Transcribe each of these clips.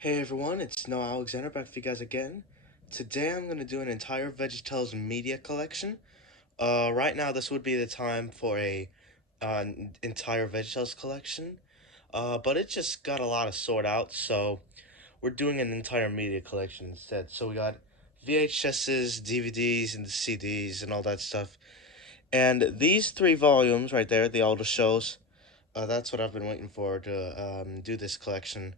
Hey everyone, it's Noah Alexander back with you guys again. Today I'm going to do an entire Veggietales media collection. Right now this would be the time for a entire Veggietales collection. But it just got a lot of sort out, so we're doing an entire media collection instead. So we got VHSs, DVDs, and CDs and all that stuff. And these three volumes right there, the older shows, that's what I've been waiting for to do this collection.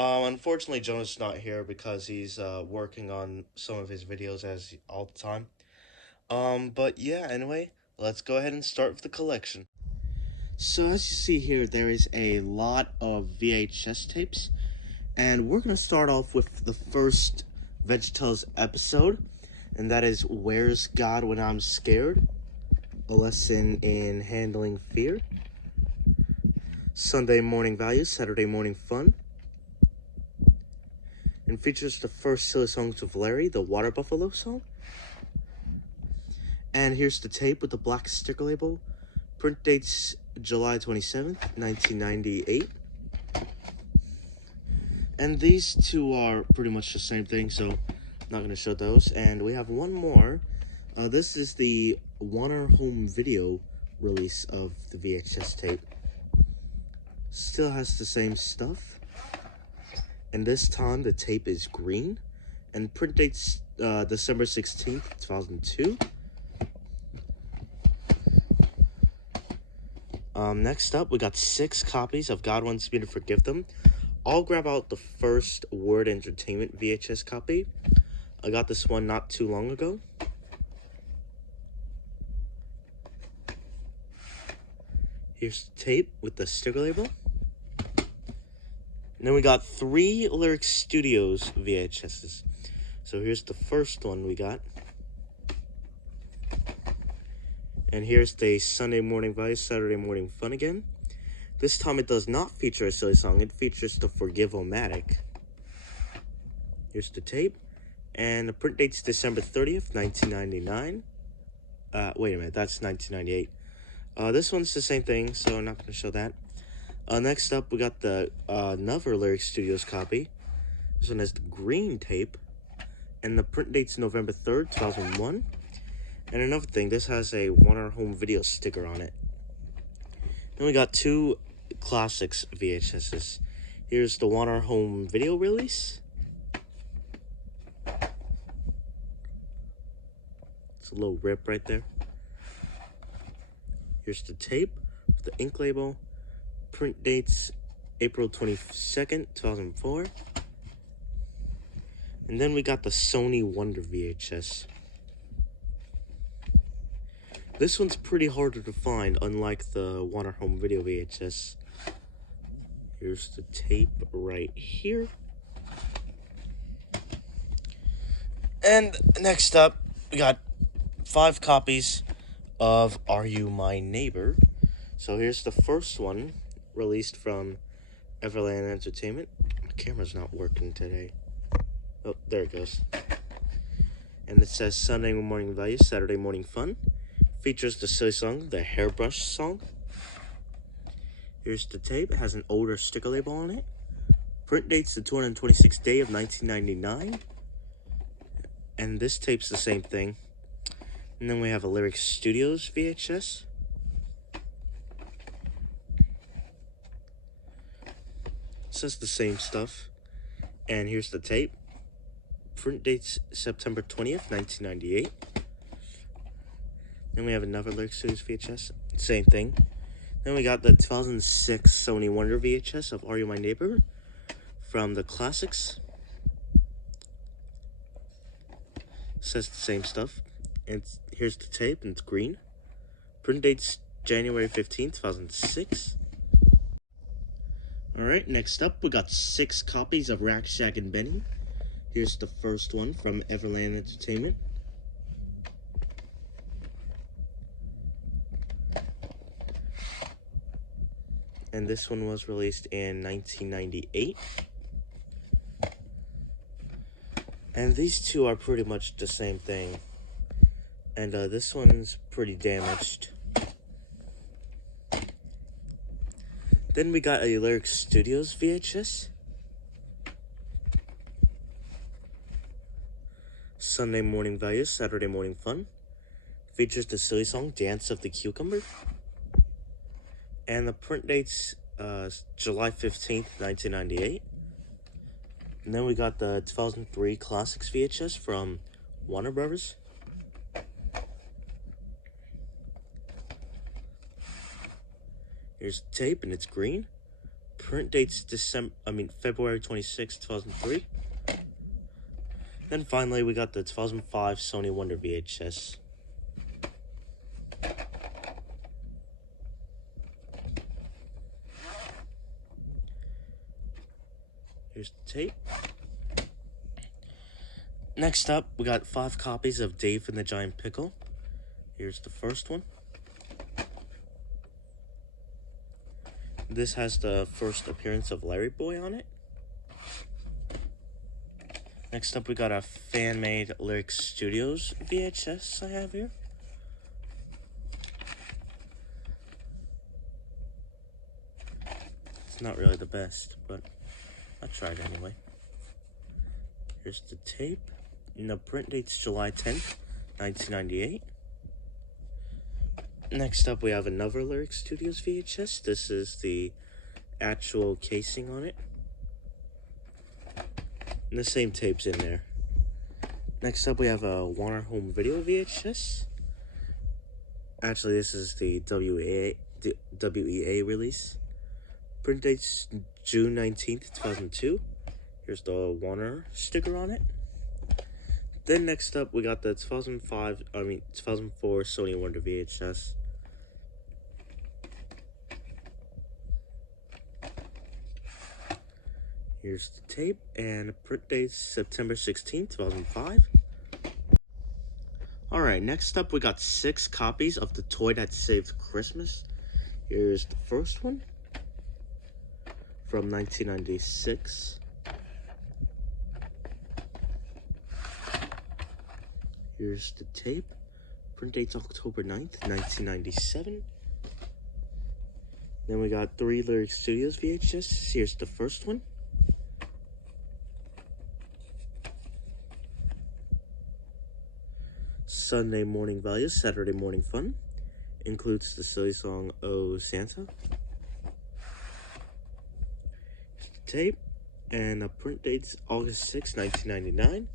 Unfortunately, Jonah's not here because he's working on some of his videos as all the time. But yeah, anyway, let's go ahead and start with the collection. So as you see here, there is a lot of VHS tapes, and we're gonna start off with the first VeggieTales episode, and that is "Where's God When I'm Scared?" A lesson in handling fear. Sunday morning values, Saturday morning fun. And features the first silly songs of Larry, the Water Buffalo song. And here's the tape with the black sticker label. Print dates July 27th, 1998. And these two are pretty much the same thing, so I'm not going to show those. And we have one more. This is the Warner Home Video release of the VHS tape. Still has the same stuff. And this time the tape is green. And print dates December 16th, 2002. Next up, we got 6 copies of God Wants Me to Forgive Them. I'll grab out the first Word Entertainment VHS copy. I got this one not too long ago. Here's the tape with the sticker label. And then we got 3 Lyric Studios VHSs. So here's the first one we got. And here's the Sunday Morning Vice, Saturday Morning Fun again. This time it does not feature a silly song, it features the Forgive-O-Matic. Here's the tape. And the print date's December 30th, 1999. Wait a minute, that's 1998. This one's the same thing, so I'm not going to show that. Next up, we got the another Lyric Studios copy. This one has the green tape. And the print date's November 3rd, 2001. And another thing, this has a Warner Home Video sticker on it. Then we got 2 Classics VHSs. Here's the Warner Home Video release. It's a little rip right there. Here's the tape with the ink label. Print dates April 22nd, 2004. And then we got the Sony Wonder VHS. This one's pretty harder to find, unlike the Warner Home Video VHS. Here's the tape right here. And next up, we got 5 copies of Are You My Neighbor? So here's the first one, released from Everland Entertainment. My camera's not working today. Oh, there it goes. And it says Sunday Morning Value, Saturday Morning Fun. Features the silly song, the Hairbrush song. Here's the tape. It has an older sticker label on it. Print date's the 226th day of 1999. And this tape's the same thing. And then we have a Lyric Studios VHS. It says the same stuff. And here's the tape. Print date's September 20th, 1998. Then we have another Lyric Studios VHS. Same thing. Then we got the 2006 Sony Wonder VHS of Are You My Neighbor? From the Classics. Says the same stuff. And here's the tape, and it's green. Print date's January 15th, 2006. Alright, next up, we got 6 copies of Rack, Shack, and Benny. Here's the first one from Everland Entertainment. And this one was released in 1998. And these two are pretty much the same thing. And this one's pretty damaged. Then we got a Lyric Studios VHS. Sunday morning values, Saturday morning fun. Features the silly song Dance of the Cucumber. And the print date's July 15th, 1998. And then we got the 2003 Classics VHS from Warner Brothers. Here's the tape, and it's green. Print date's February 26, 2003. Then finally, we got the 2005 Sony Wonder VHS. Here's the tape. Next up, we got 5 copies of Dave and the Giant Pickle. Here's the first one. This has the first appearance of Larry Boy on it. Next up, we got a fan-made Lyric Studios VHS I have here. It's not really the best, but I tried anyway. Here's the tape. And the print date's July 10th, 1998. Next up, we have another Lyric Studios VHS. This is the actual casing on it. And the same tape's in there. Next up, we have a Warner Home Video VHS. Actually, this is the WEA release. Print date's June 19th, 2002. Here's the Warner sticker on it. Then next up, we got the 2004 Sony Wonder VHS. Here's the tape, and the print date's September 16th, 2005. Alright, next up, we got 6 copies of The Toy That Saved Christmas. Here's the first one from 1996. Here's the tape. Print date's October 9th, 1997. Then we got 3 Lyric Studios VHS. Here's the first one. Sunday morning values, Saturday morning fun. Includes the silly song Oh Santa. Here's the tape. And the print date's August 6, 1999.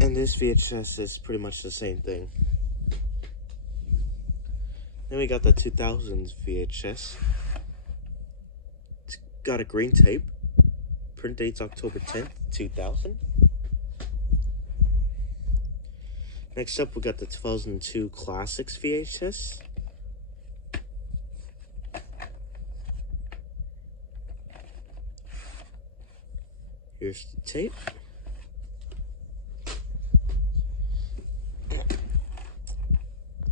And this VHS is pretty much the same thing. Then we got the 2000s VHS. It's got a green tape. Print date's October 10th, 2000. Next up, we got the 2002 Classics VHS. Here's the tape.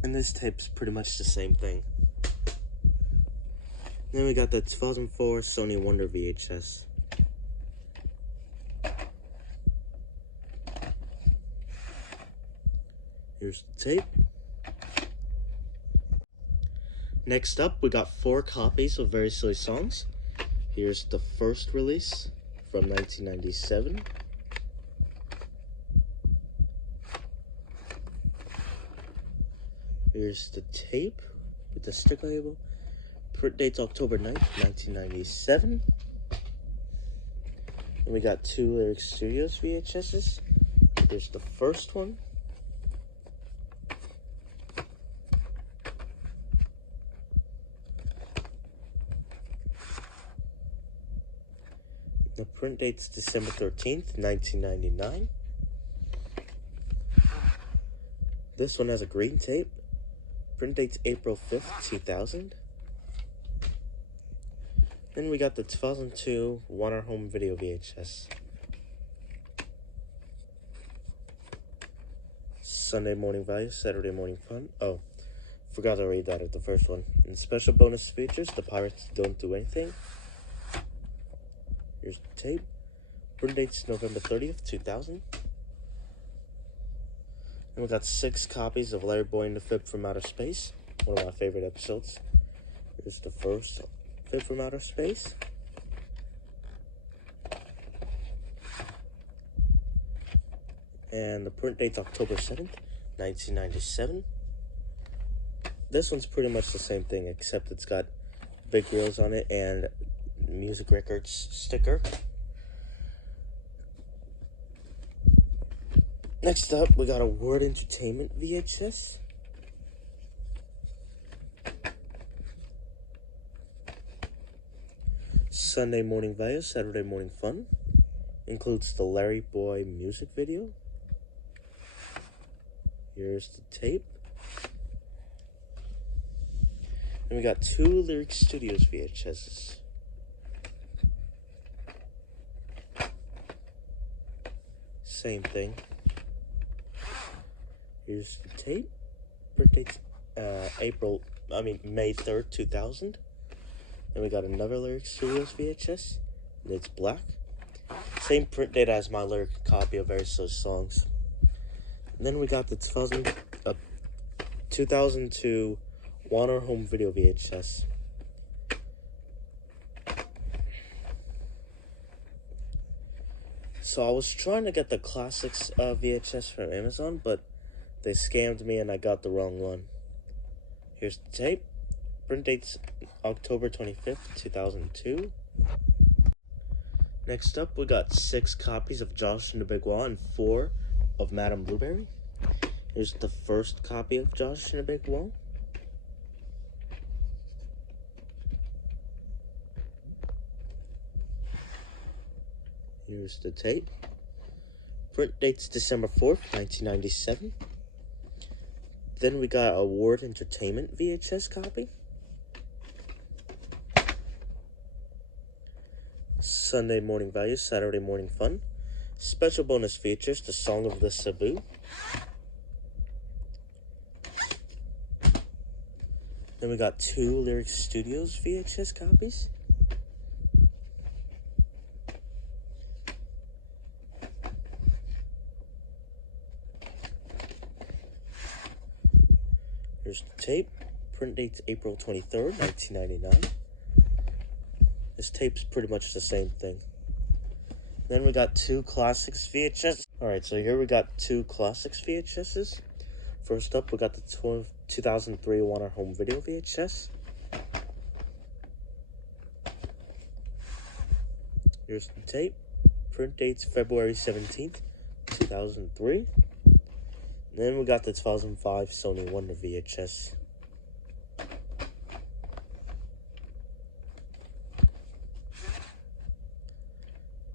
And this tape's pretty much the same thing. Then we got the 2004 Sony Wonder VHS. Here's the tape. Next up, we got 4 copies of Very Silly Songs. Here's the first release from 1997. Here's the tape with the sticker label. Print date's October 9th, 1997. And we got 2 Lyric Studios VHSs. Here's the first one. The print date's December 13th, 1999. This one has a green tape. Print date's April 5th, 2000. Then we got the 2002 Warner Home Video VHS. Sunday morning value, Saturday morning fun. Oh, forgot to read that at the first one. And special bonus features, the pirates don't do anything. Here's the tape. Print date's November 30th, 2000. And we got 6 copies of Larry Boy and the Fib from Outer Space, one of my favorite episodes. Here's the first Fib from Outer Space. And the print date's October 7th, 1997. This one's pretty much the same thing, except it's got big wheels on it and music records sticker. Next up, we got a Word Entertainment VHS. Sunday Morning Value, Saturday Morning Fun. Includes the Larry Boy music video. Here's the tape. And we got 2 Lyric Studios VHSs. Same thing. Here's the tape. Print date's May 3rd, 2000. And we got another Lyric Studios VHS. And it's black. Same print date as my lyric copy of various of those songs. And then we got the 2002 Warner Home Video VHS. So I was trying to get the Classics VHS from Amazon, but they scammed me and I got the wrong one. Here's the tape. Print date's October 25th, 2002. Next up, we got 6 copies of Josh and the Big Wall and 4 of Madame Blueberry. Here's the first copy of Josh and the Big Wall. Here's the tape. Print date's December 4th, 1997. Then we got a Word Entertainment VHS copy. Sunday Morning Value, Saturday Morning Fun. Special bonus features, The Song of the Cebu. Then we got 2 Lyric Studios VHS copies. Here's the tape. Print date's April 23rd, 1999. This tape's pretty much the same thing. Then we got 2 Classics VHS. Alright, so here we got 2 Classics VHSs. First up, we got the 2003 Warner Home Video VHS. Here's the tape. Print date's February 17th, 2003. Then we got the 2005 Sony Wonder VHS.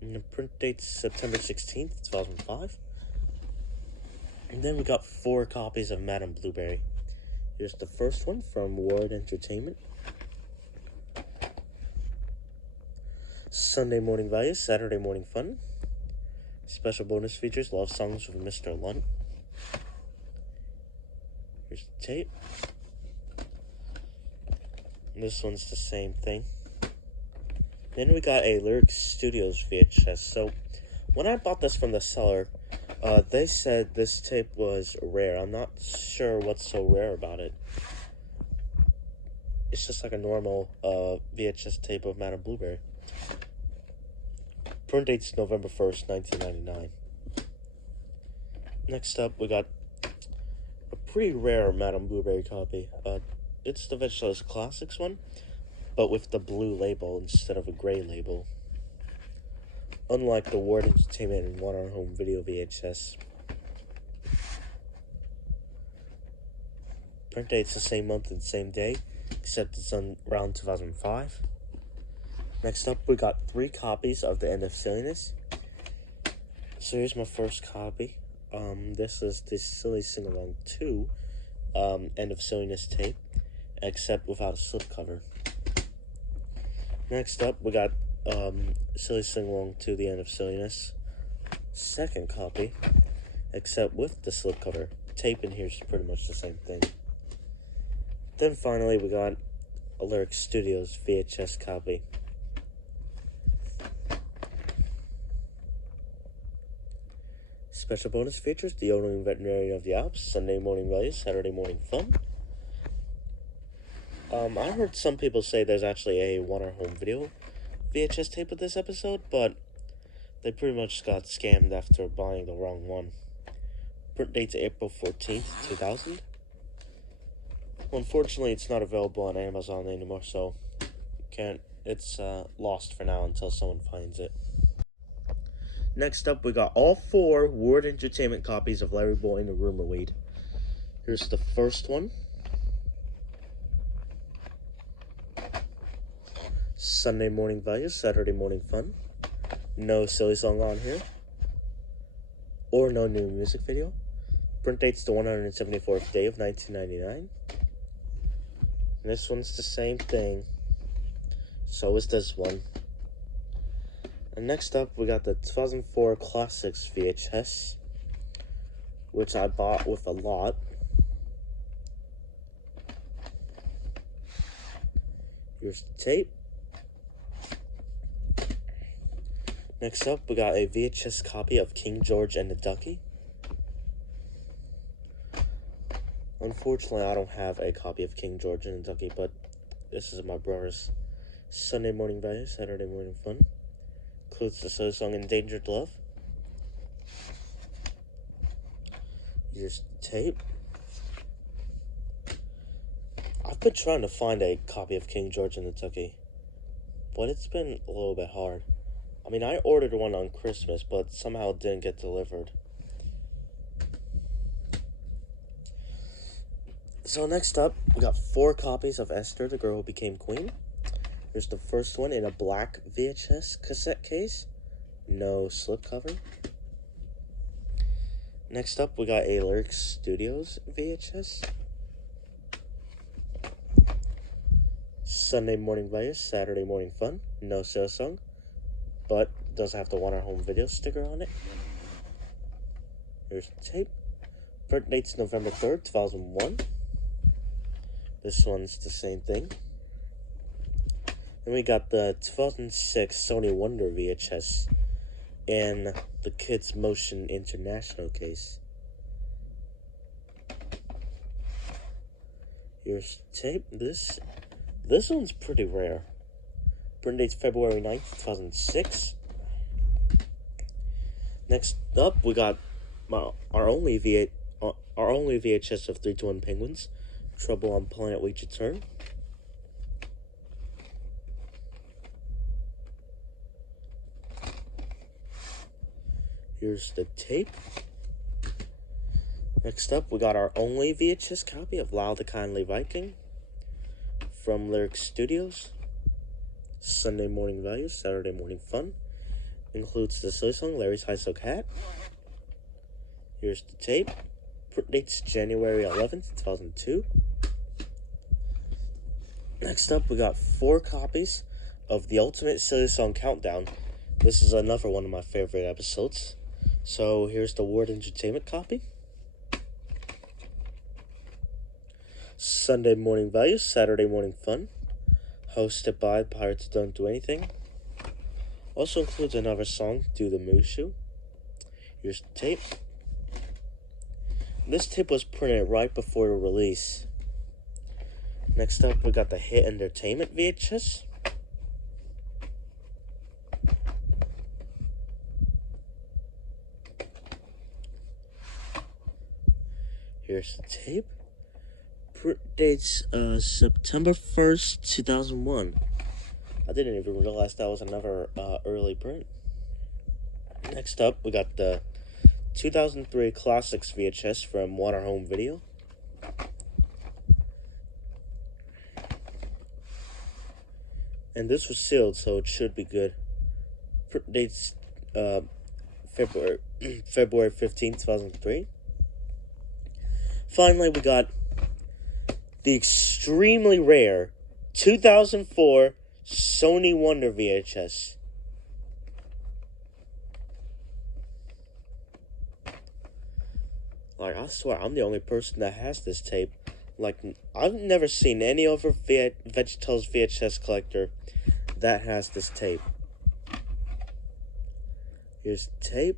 And the print date's September 16th, 2005. And then we got 4 copies of Madame Blueberry. Here's the first one from Word Entertainment. Sunday Morning Value, Saturday Morning Fun. Special bonus features, Love Songs with Mr. Lunt. Here's the tape. And this one's the same thing. Then we got a Lyric Studios VHS. So, when I bought this from the seller, they said this tape was rare. I'm not sure what's so rare about it. It's just like a normal VHS tape of Madame Blueberry. Print date's November 1st, 1999. Next up, we got a pretty rare Madame Blueberry copy. It's the Veggietales Classics one, but with the blue label instead of a gray label. Unlike the Word Entertainment and Warner Home Video VHS. Print date's the same month and same day, except it's on around 2005. Next up, we got 3 copies of The End of Silliness. So here's my first copy. This is the Silly Sing-Along 2 End of Silliness tape, except without a slipcover. Next up, we got Silly Sing-Along to The End of Silliness. Second copy, except with the slipcover. Tape in here is pretty much the same thing. Then finally, we got a Lyric Studios VHS copy. Special bonus features, The Yodeling Veterinarian of the Alps, Sunday Morning Value, Saturday Morning Fun. I heard some people say there's actually a Warner Home Video VHS tape of this episode, but they pretty much got scammed after buying the wrong one. Print date's April 14th, 2000. Unfortunately, it's not available on Amazon anymore, so it's lost for now until someone finds it. Next up, we got all 4 Word Entertainment copies of Larry Boy and the Rumor Weed. Here's the first one. Sunday morning values, Saturday morning fun. No silly song on here. Or no new music video. Print date's the 174th day of 1999. This one's the same thing. So is this one. And next up, we got the 2004 Classics VHS, which I bought with a lot. Here's the tape. Next up, we got a VHS copy of King George and the Ducky. Unfortunately, I don't have a copy of King George and the Ducky, but this is my brother's. Sunday morning value, Saturday morning fun. Includes the song Endangered Love. Here's the tape. I've been trying to find a copy of King George and the Ducky, but it's been a little bit hard. I mean, I ordered one on Christmas, but somehow it didn't get delivered. So next up, we got 4 copies of Esther, the Girl Who Became Queen. Here's the first one in a black VHS cassette case. No slipcover. Next up, we got a Lyric Studios VHS. Sunday morning values, Saturday morning fun. No sales song, but does have the Want Our Home Video sticker on it. Here's the tape. Print date's November 3rd, 2001. This one's the same thing. Then we got the 2006 Sony Wonder VHS in the Kids Motion International case. Here's the tape. This one's pretty rare. Print date's February 9th, 2006. Next up, we got our only VHS of 3-2-1 Penguins, Trouble on Planet Wait Your Turn. Here's the tape. Next up, we got our only VHS copy of Loud the Kindly Viking from Lyric Studios. Sunday morning values, Saturday morning fun. Includes the silly song Larry's High Silk Hat. Here's the tape. Print date's January 11th, 2002. Next up, we got 4 copies of the Ultimate Silly Song Countdown. This is another one of my favorite episodes. So here's the Word Entertainment copy. Sunday morning values, Saturday morning fun. Hosted by Pirates Don't Do Anything. Also includes another song, Do the Mushu. Here's the tape. This tape was printed right before the release. Next up, we got the Hit Entertainment VHS. Here's the tape. Print dates September 1st, 2001. I didn't even realize that was another early print. Next up, we got the 2003 Classics VHS from Want Our Home Video. And this was sealed, so it should be good. Print dates February 15th, 2003. Finally, we got the extremely rare 2004 Sony Wonder VHS. Like, I swear, I'm the only person that has this tape. Like, I've never seen any other Veggietales VHS collector that has this tape. Here's the tape.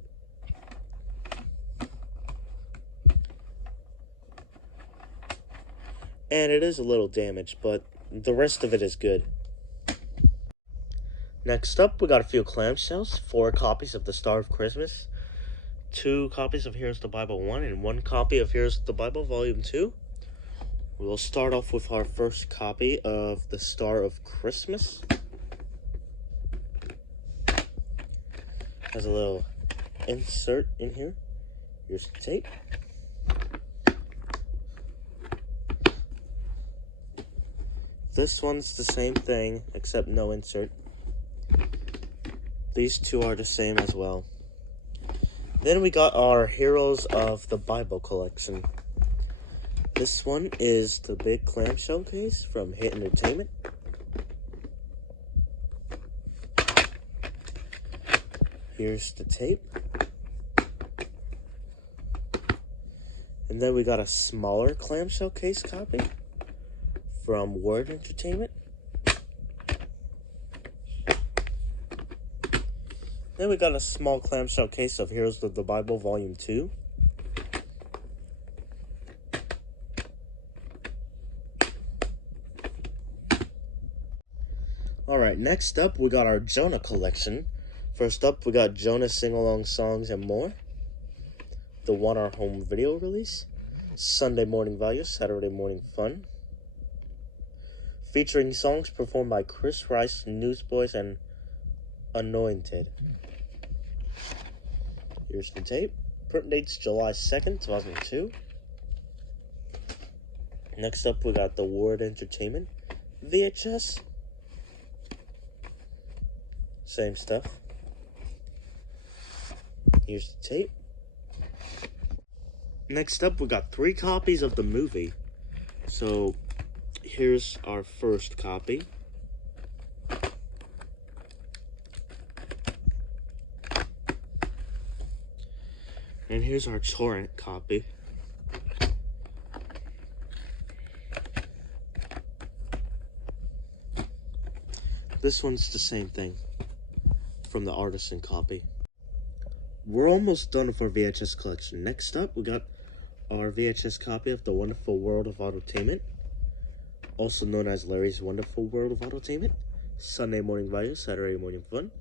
And it is a little damaged, but the rest of it is good. Next up, we got a few clamshells, 4 copies of The Star of Christmas. 2 copies of Here's the Bible 1 and 1 copy of Here's the Bible Volume 2. We'll start off with our first copy of The Star of Christmas. Has a little insert in here. Here's the tape. This one's the same thing, except no insert. These two are the same as well. Then we got our Heroes of the Bible collection. This one is the big clamshell case from Hit Entertainment. Here's the tape. And then we got a smaller clamshell case copy from Word Entertainment. Then we got a small clamshell case of Heroes of the Bible Volume 2. Alright, next up we got our Jonah collection. First up we got Jonah Sing-Along Songs and More. The One Hour Home Video Release. Sunday Morning Value, Saturday Morning Fun. Featuring songs performed by Chris Rice, Newsboys, and Anointed. Here's the tape. Print date's July 2nd, 2002. Next up, we got the Word Entertainment VHS. Same stuff. Here's the tape. Next up, we got 3 copies of the movie. So, here's our first copy. And here's our torrent copy. This one's the same thing from the artisan copy. We're almost done with our VHS collection. Next up, we got our VHS copy of The Wonderful World of Autotainment, also known as Larry's Wonderful World of Autotainment. Sunday Morning Value, Saturday Morning Fun,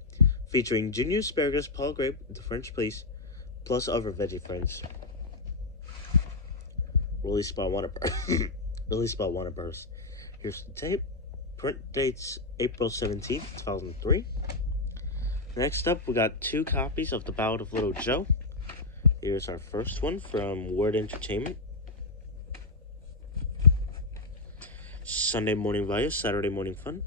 featuring Junior Asparagus, Paul Grape, The French Police, plus other veggie friends. Released by Warner Bros. Here's the tape. Print dates April 17th, 2003. Next up, we got 2 copies of The Ballad of Little Joe. Here's our first one from Word Entertainment. Sunday Morning Value, Saturday Morning Fun.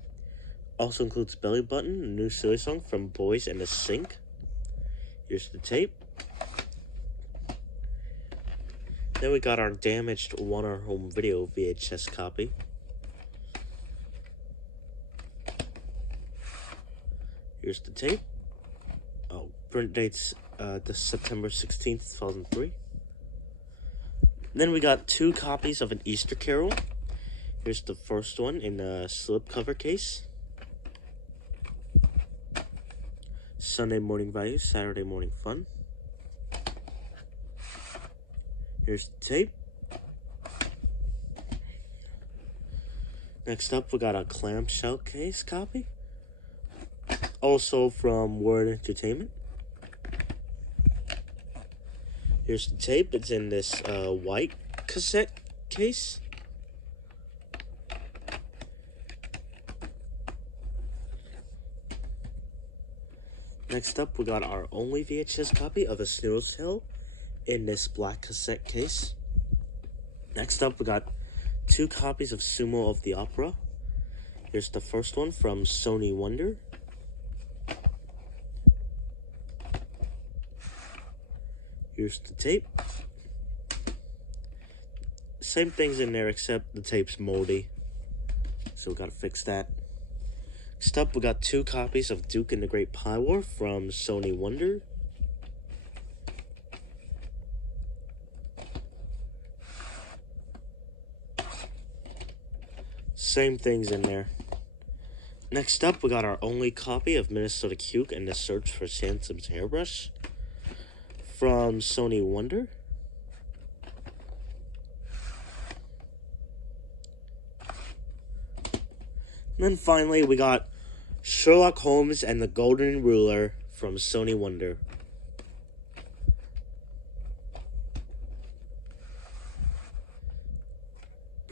Also includes Belly Button, a new silly song from Boys in the Sink. Here's the tape. Then we got our damaged One Hour Home Video VHS copy. Here's the tape. Oh, print date's the September 16th, 2003. Then we got 2 copies of An Easter Carol. Here's the first one in a slipcover case. Sunday Morning Value, Saturday Morning Fun. Here's the tape. Next up, we got a clamshell case copy, also from Word Entertainment. Here's the tape. It's in this white cassette case. Next up, we got our only VHS copy of A Snail's Tale in this black cassette case. Next up, we got 2 copies of Sumo of the Opera. Here's the first one from Sony Wonder. Here's the tape. Same things in there, except the tape's moldy, so we gotta fix that. Next up, we got 2 copies of Duke and the Great Pie War from Sony Wonder. Same things in there. Next up, we got our only copy of Minnesota Cuke and the Search for Sansom's Hairbrush from Sony Wonder. And then finally, we got Sherlock Holmes and the Golden Ruler from Sony Wonder.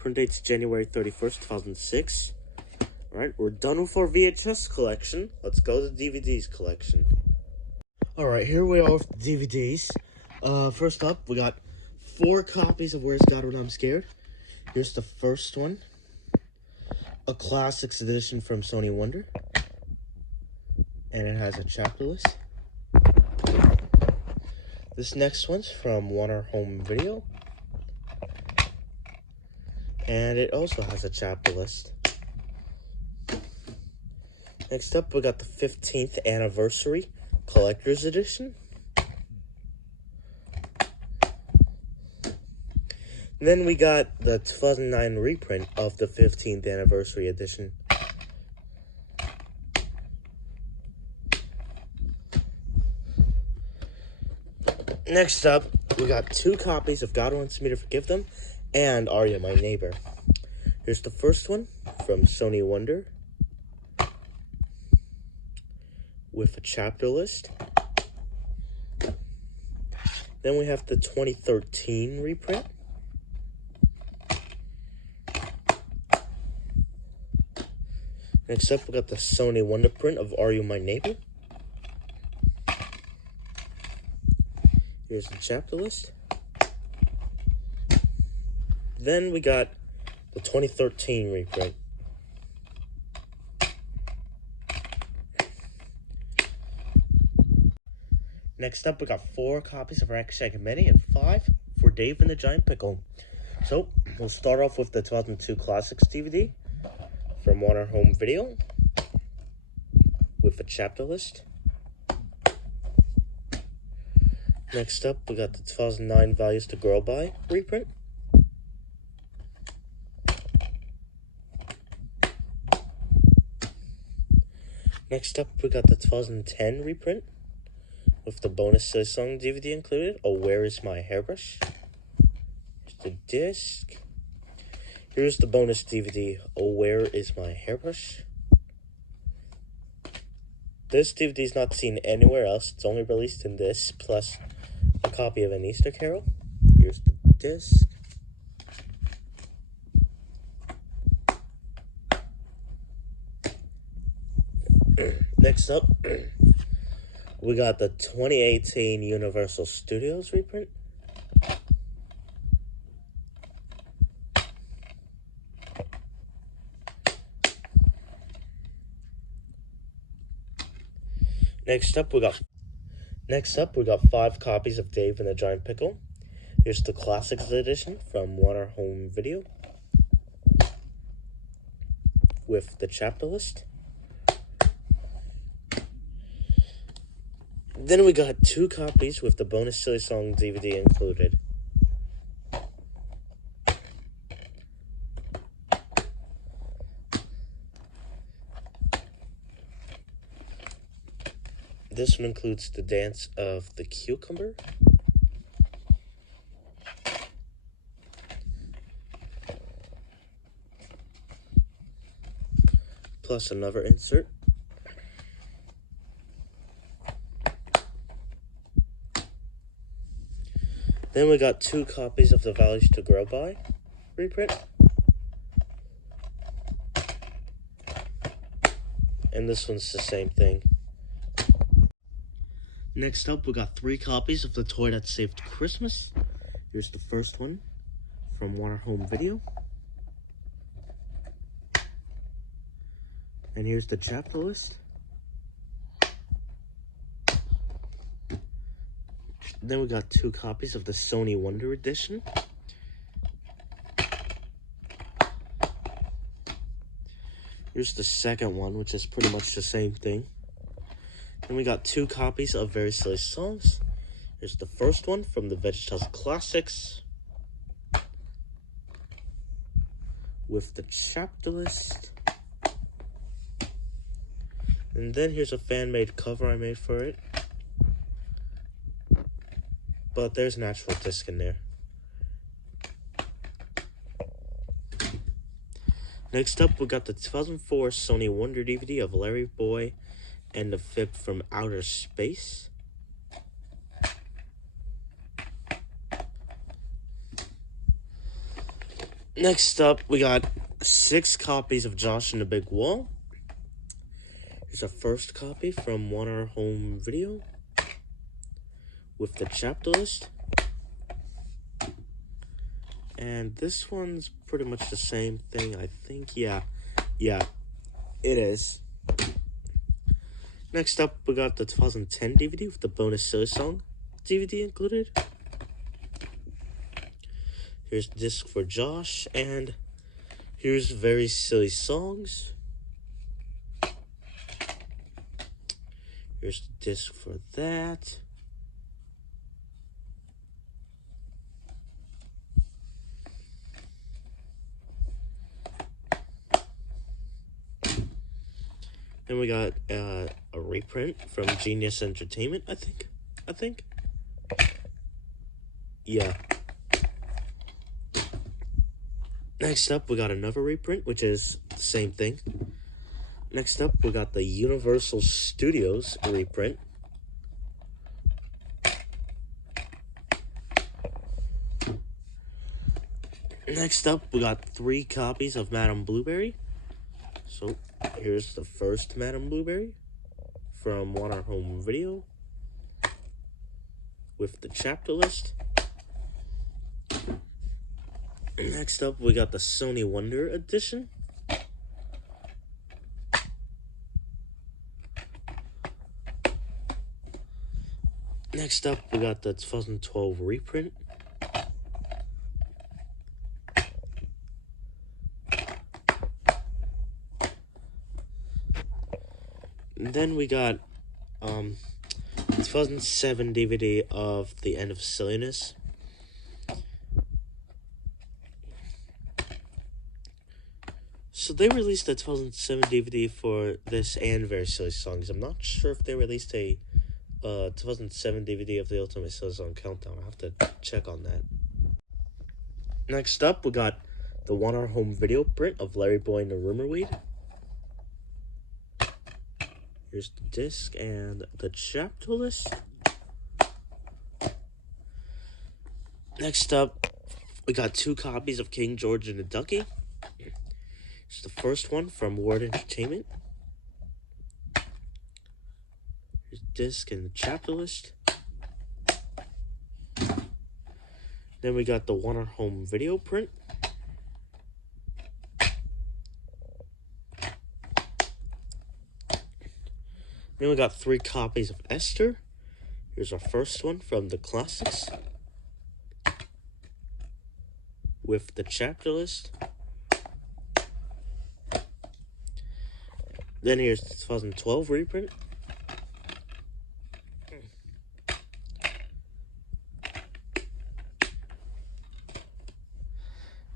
Print date's January 31st, 2006. Alright, we're done with our VHS collection. Let's go to the DVDs collection. Alright, here we are with the DVDs. First up, we got 4 copies of Where's God When I'm Scared. Here's the first one. A Classics edition from Sony Wonder. And it has a chapter list. This next one's from Warner Home Video. And it also has a chapter list. Next up, we got the 15th Anniversary Collector's Edition. And then we got the 2009 reprint of the 15th Anniversary Edition. Next up, we got 2 copies of God Wants Me to Forgive Them and Are You My Neighbor. Here's the first one from Sony Wonder with a chapter list. Then we have the 2013 reprint. Next up, we got the Sony Wonder print of Are You My Neighbor. Here's the chapter list. Then we got the 2013 reprint. Next up, we got 4 copies of Rack, Shack and Benny and 5 for Dave and the Giant Pickle. So, we'll start off with the 2002 Classics DVD from Warner Home Video with a chapter list. Next up, we got the 2009 Values to Grow By reprint. Next up, we got the 2010 reprint with the bonus silly song DVD included. Oh, Where Is My Hairbrush? Here's the disc. Here's the bonus DVD. Oh, Where Is My Hairbrush? This DVD is not seen anywhere else. It's only released in this, plus a copy of An Easter Carol. Here's the disc. Next up, we got the 2018 Universal Studios reprint. Next up, we got 5 copies of Dave and the Giant Pickle. Here's the Classics edition from Warner Home Video with the chapter list. Then we got 2 copies with the bonus silly song DVD included. This one includes the Dance of the Cucumber. Plus another insert. Then we got 2 copies of the Values to Grow By reprint. And this one's the same thing. Next up, we got 3 copies of The Toy That Saved Christmas. Here's the first one from Warner Home Video. And here's the chapter list. Then we got 2 copies of the Sony Wonder edition. Here's the second one, which is pretty much the same thing. Then we got 2 copies of Very Silly Songs. Here's the first one from the Veggietales Classics with the chapter list. And then here's a fan-made cover I made for it. But there's an actual disc in there. Next up, we got the 2004 Sony Wonder DVD of Larry Boy and the Fib from Outer Space. Next up, we got 6 copies of Josh and the Big Wall. Here's our first copy from One Hour Home Video with the chapter list. And this one's pretty much the same thing, I think. Yeah, it is. Next up, we got the 2010 DVD with the bonus silly song DVD included. Here's the disc for Josh, and here's very silly songs. Here's the disc for that. Then we got a reprint from Genius Entertainment, I think. Yeah. Next up, we got another reprint, which is the same thing. Next up, we got the Universal Studios reprint. Next up, we got 3 copies of Madame Blueberry. So, here's the first Madame Blueberry from One Hour Home Video with the chapter list. Next up, we got the Sony Wonder Edition. Next up, we got the 2012 reprint. And then we got 2007 DVD of The End of Silliness. So they released a 2007 DVD for this and Very Silly Songs. I'm not sure if they released a 2007 DVD of the Ultimate Silly Song Countdown. I'll have to check on that. Next up, we got the One Hour Home Video print of Larry Boy and the Rumor Weed. Here's the disc and the chapter list. Next up, we got 2 copies of King George and the Ducky. Here's the first one from Ward Entertainment. Here's the disc and the chapter list. Then we got the One Hour Home Video print. Then we got 3 copies of Esther. Here's our first one from the Classics with the chapter list. Then here's the 2012 reprint.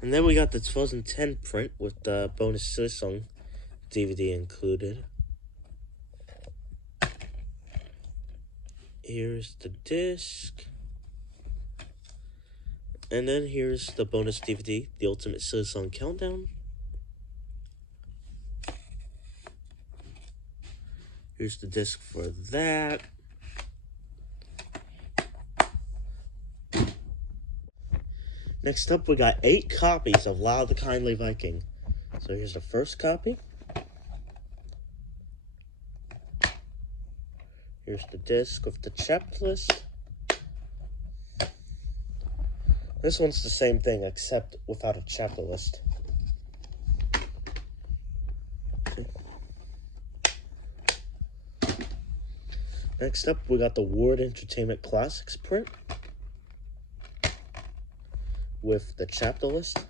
And then we got the 2010 print with the bonus silly song DVD included. Here's the disc. And then here's the bonus DVD, The Ultimate Silly Song Countdown. Here's the disc for that. Next up, we got 8 copies of Loud the Kindly Viking. So here's the first copy. Here's the disc with the chapter list. This one's the same thing, except without a chapter list. Next up, we got the Ward Entertainment Classics print with the chapter list.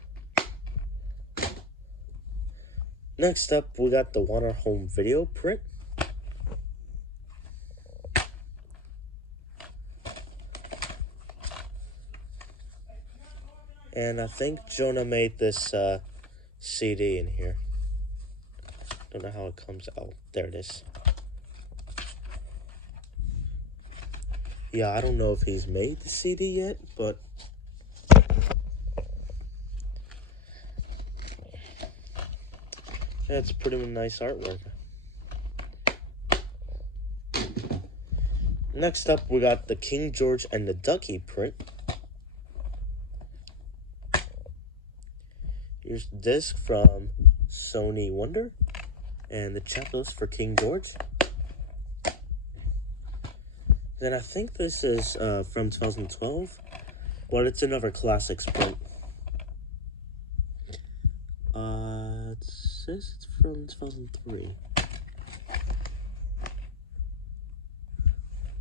Next up, we got the One Hour Home Video print. And I think Jonah made this CD in here. Don't know how it comes out. There it is. Yeah, I don't know if he's made the CD yet, but yeah, it's pretty nice artwork. Next up, we got the King George and the Ducky print. Here's the disc from Sony Wonder, and the checklist for King George. Then I think this is from 2012, but it's another classics print. It says it's from 2003.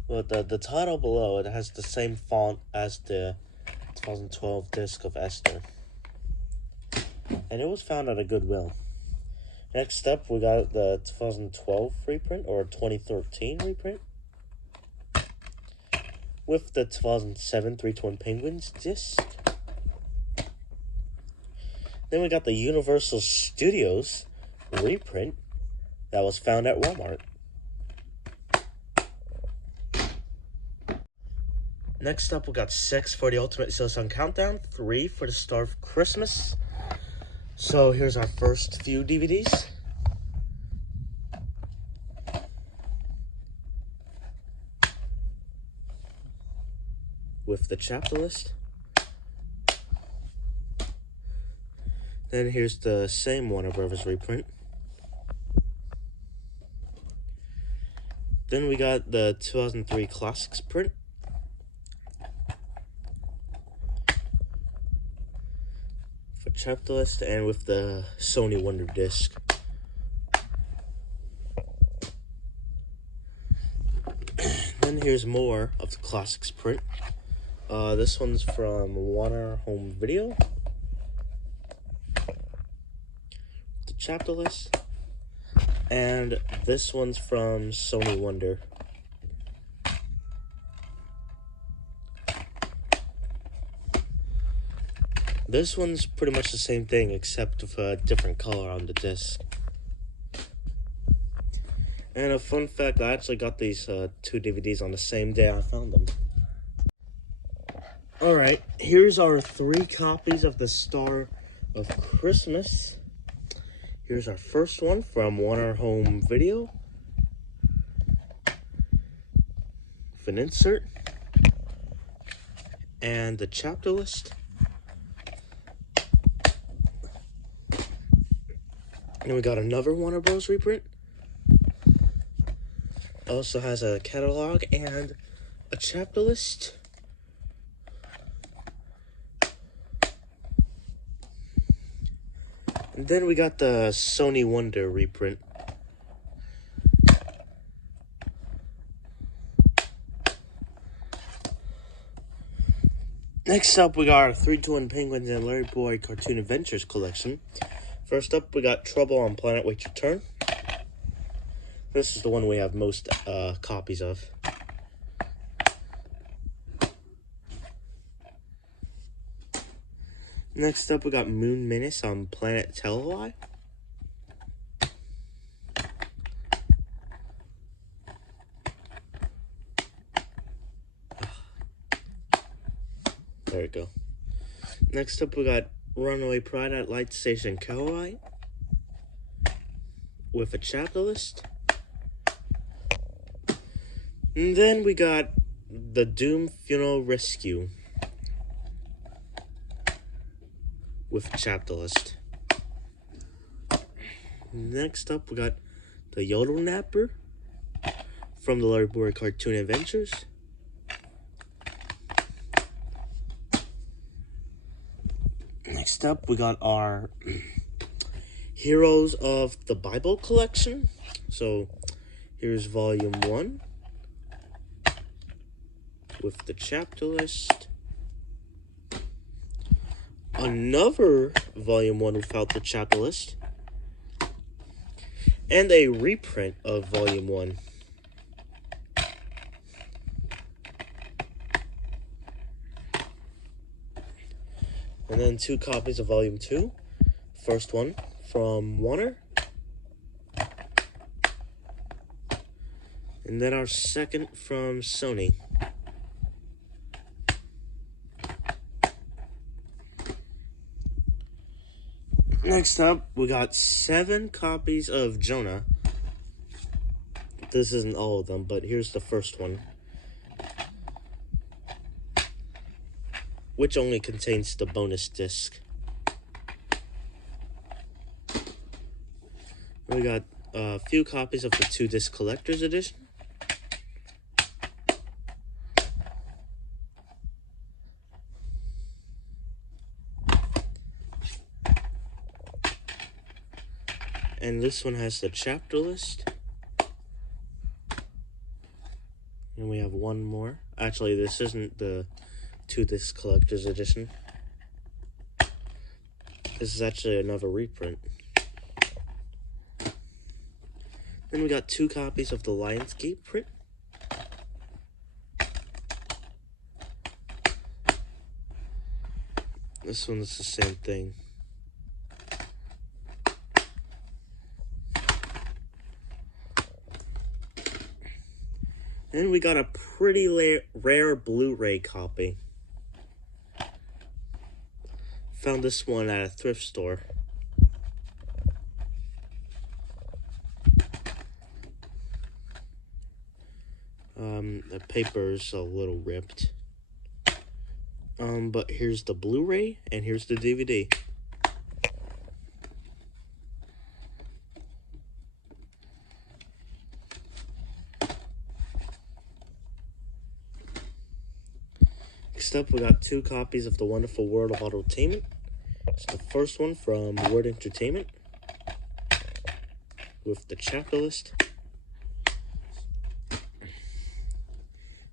Well, the title below, it has the same font as the 2012 disc of Esther. And it was found at a Goodwill. Next up, we got the 2012 reprint, or 2013 reprint, with the 2007 3-Twin Penguins disc. Then we got the Universal Studios reprint that was found at Walmart. Next up, we got 6 for the Ultimate Silsong Countdown, 3 for the Star of Christmas. So here's our first few DVDs. With the chapter list. Then here's the same Warner Brothers reprint. Then we got the 2003 Classics print. For chapter list, and with the Sony Wonder disc. Then here's more of the Classics print. This one's from Warner Home Video. The chapter list. And this one's from Sony Wonder. This one's pretty much the same thing, except with a different color on the disc. And a fun fact, I actually got these 2 DVDs on the same day I found them. Alright, here's our 3 copies of the Star of Christmas. Here's our first one from Warner Home Video. With an insert. And the chapter list. And we got another Warner Bros. Reprint. Also has a catalog and a chapter list. And then we got the Sony Wonder reprint. Next up, we got our 3-Twin Penguins and Larry Boy Cartoon Adventures collection. First up, we got Trouble on Planet Wait Your Turn. This is the one we have most copies of. Next up, we got Moon Menace on Planet Teleli. There we go. Next up, we got Runaway Pride at Light Station Kauai with a chapter list. And then we got the Doom Funeral Rescue with a chapter list. Next up, we got the Yodel Napper from the Larry Boy Cartoon Adventures. Next up, we got our Heroes of the Bible collection. So here's volume 1 with the chapter list. Another volume 1 without the chapter list. And a reprint of volume 1. And then 2 copies of volume 2. First one from Warner. And then our second from Sony. Next up, we got 7 copies of Jonah. This isn't all of them, but here's the first one, which only contains the bonus disc. We got a few copies of the 2-disc collector's edition. And this one has the chapter list. And we have one more. Actually, this isn't the 2-disc collector's edition. This is actually another reprint. Then we got 2 copies of the Lionsgate print. This one is the same thing. And we got a pretty rare Blu-ray copy. Found this one at a thrift store. The paper's a little ripped. But here's the Blu-ray and here's the DVD. Next up, we got 2 copies of The Wonderful World of Autotainment. It's the first one from Word Entertainment with the chapter list.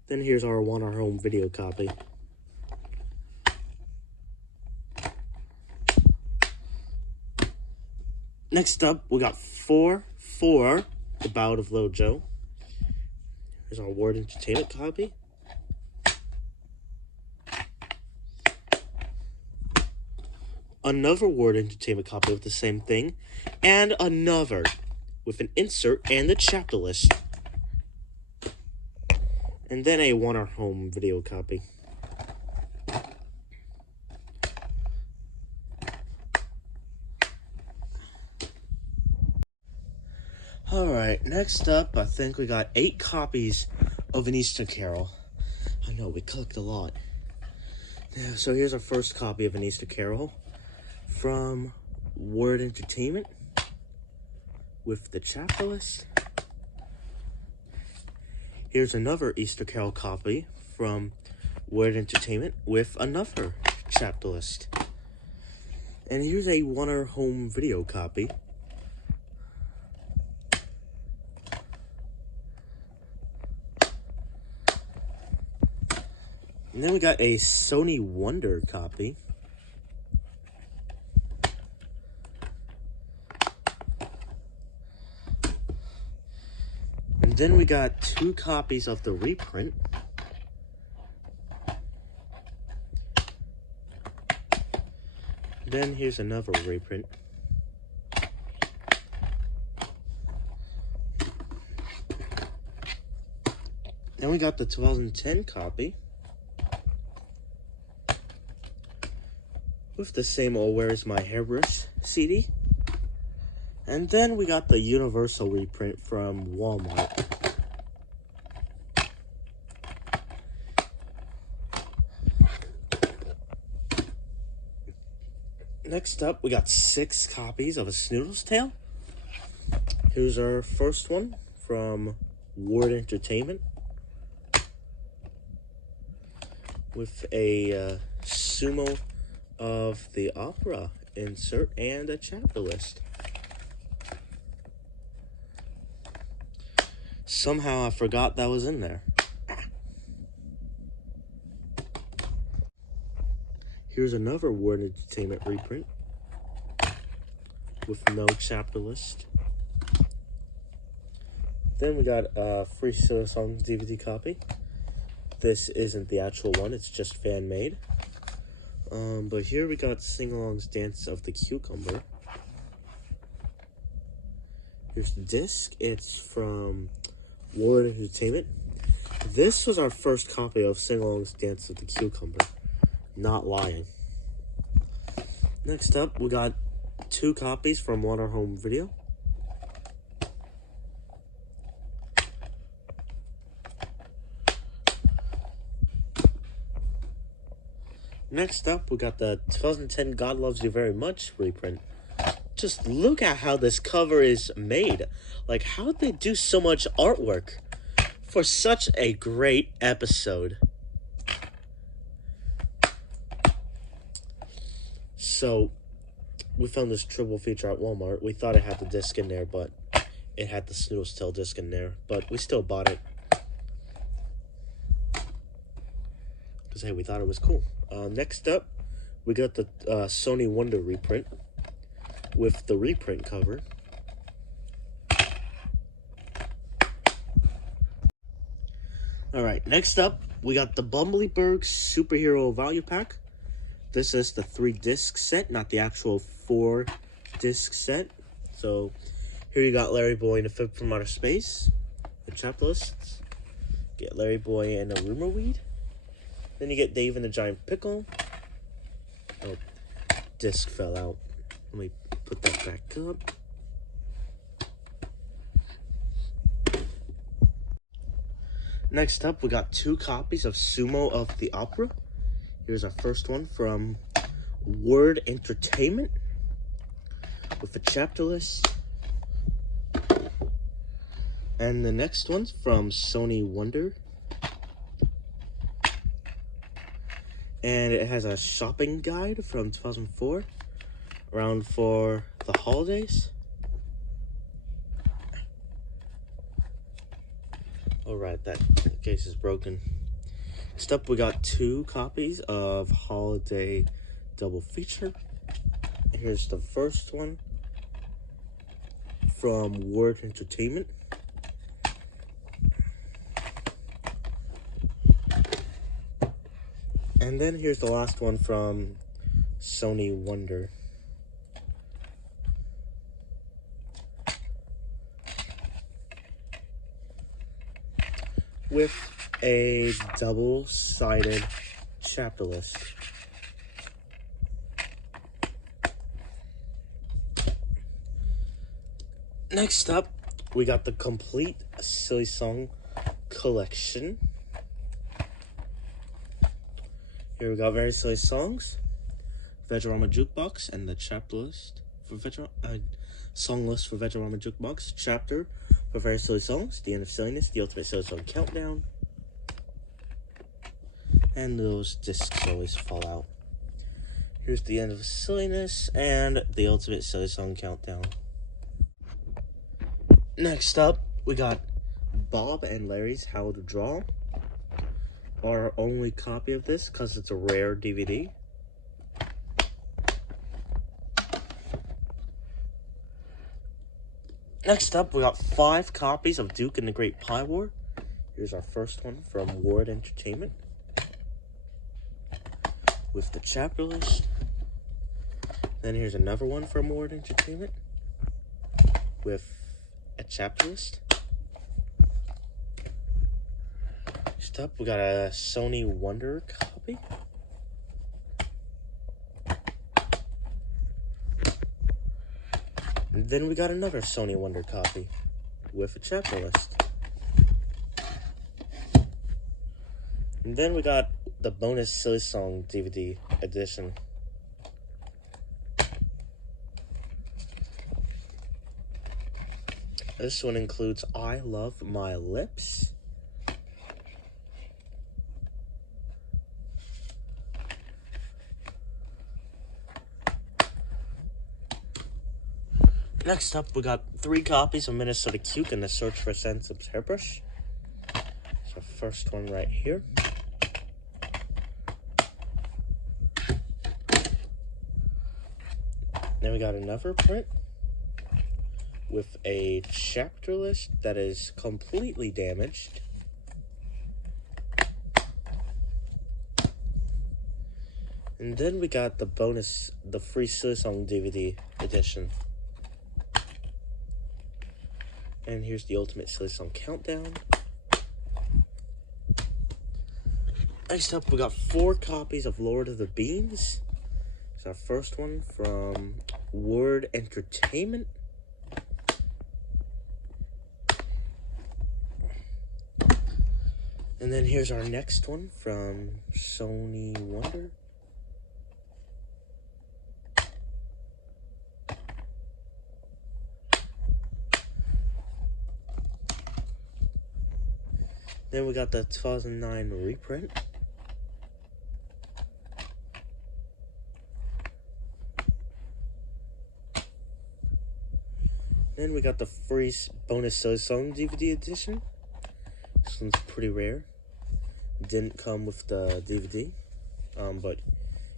Then here's our Want Our Home video copy. Next up, we got 4 for The Bout of Little Joe. Here's our Word Entertainment copy. Another Word Entertainment copy with the same thing, and another with an insert and the chapter list. And then a Want Our Home video copy. Alright, next up, I think we got 8 copies of An Easter Carol. I know, we collect a lot. Yeah, so here's our first copy of An Easter Carol from Word Entertainment with the chapter list. Here's another Easter Carol copy from Word Entertainment with another chapter list. And here's a Want Our Home video copy. And then we got a Sony Wonder copy. And then we got 2 copies of the reprint. Then here's another reprint. Then we got the 2010 copy with the same old Where's My Hairbrush CD. And then we got the Universal reprint from Walmart. Next up, we got 6 copies of A Snoodle's Tale. Here's our first one from Word Entertainment with a Sumo of the Opera insert and a chapter list. Somehow I forgot that was in there. Here's another Word Entertainment reprint with no chapter list. Then we got a Free Solo Song DVD copy. This isn't the actual one, it's just fan-made. But here we got Sing-Along's Dance of the Cucumber. Here's the disc. It's from Word Entertainment. This was our first copy of Sing-Along's Dance of the Cucumber. Not lying. Next up, we got 2 copies from Want Our Home Video. Next up, we got the 2010 God Loves You Very Much reprint. Just look at how this cover is made. Like, how'd they do so much artwork for such a great episode? So, we found this triple feature at Walmart. We thought it had the disc in there, but it had the Snoodles Tail disc in there. But we still bought it. Because, hey, we thought it was cool. Next up, we got the Sony Wonder reprint with the reprint cover. Alright, next up, we got the Bumbleberg Superhero Value Pack. This is the 3-disc set, not the actual 4-disc set. So, here you got Larry Boy and a Fib from Outer Space, the chapter lists. Get Larry Boy and a Rumor Weed. Then you get Dave and the Giant Pickle. Oh, disc fell out. Let me put that back up. Next up, we got 2 copies of Sumo of the Opera. Here's our first one from Word Entertainment with a chapter list. And the next one's from Sony Wonder. And it has a shopping guide from 2004, around for the holidays. Alright, that case is broken. Next up, we got 2 copies of Holiday Double Feature. Here's the first one from Word Entertainment. And then here's the last one from Sony Wonder. With a double-sided chapter list. Next up, we got the complete Silly Song collection. Here we got Very Silly Songs, Veggietales Jukebox, and the chapter list for song list for Veggietales Jukebox, chapter for Very Silly Songs, The End of Silliness, The Ultimate Silly Song Countdown, and those discs always fall out. Here's The End of Silliness and The Ultimate Silly Song Countdown. Next up, we got Bob and Larry's How to Draw. Our only copy of this because it's a rare DVD. Next up, we got 5 copies of Duke and the Great Pie War. Here's our first one from Word Entertainment with the chapter list. Then here's another one from Word Entertainment with a chapter list. Next up, we got a Sony Wonder copy. And then we got another Sony Wonder copy with a chapter list. And then we got the bonus Silly Song DVD edition. This one includes I Love My Lips. Next up, we got 3 copies of Minnesota Cuke and the Search for Sensitive Hairbrush. So first one right here. Then we got another print with a chapter list that is completely damaged. And then we got the bonus, the free Silly Song DVD edition. And here's the Ultimate Silly Song Countdown. Next up, we got 4 copies of Lord of the Beans. It's our first one from Word Entertainment. And then here's our next one from Sony Wonder. Then we got the 2009 reprint. Then we got the free bonus song DVD edition. This one's pretty rare. It didn't come with the DVD, but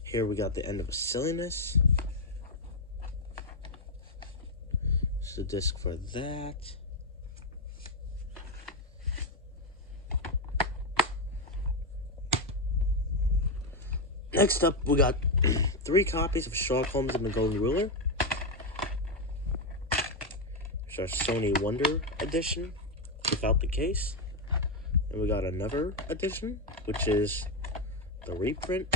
here we got the End of Silliness. It's the disc for that. Next up, we got 3 copies of Sherlock Holmes and the Golden Ruler. It's our Sony Wonder edition without the case. And we got another edition, which is the reprint.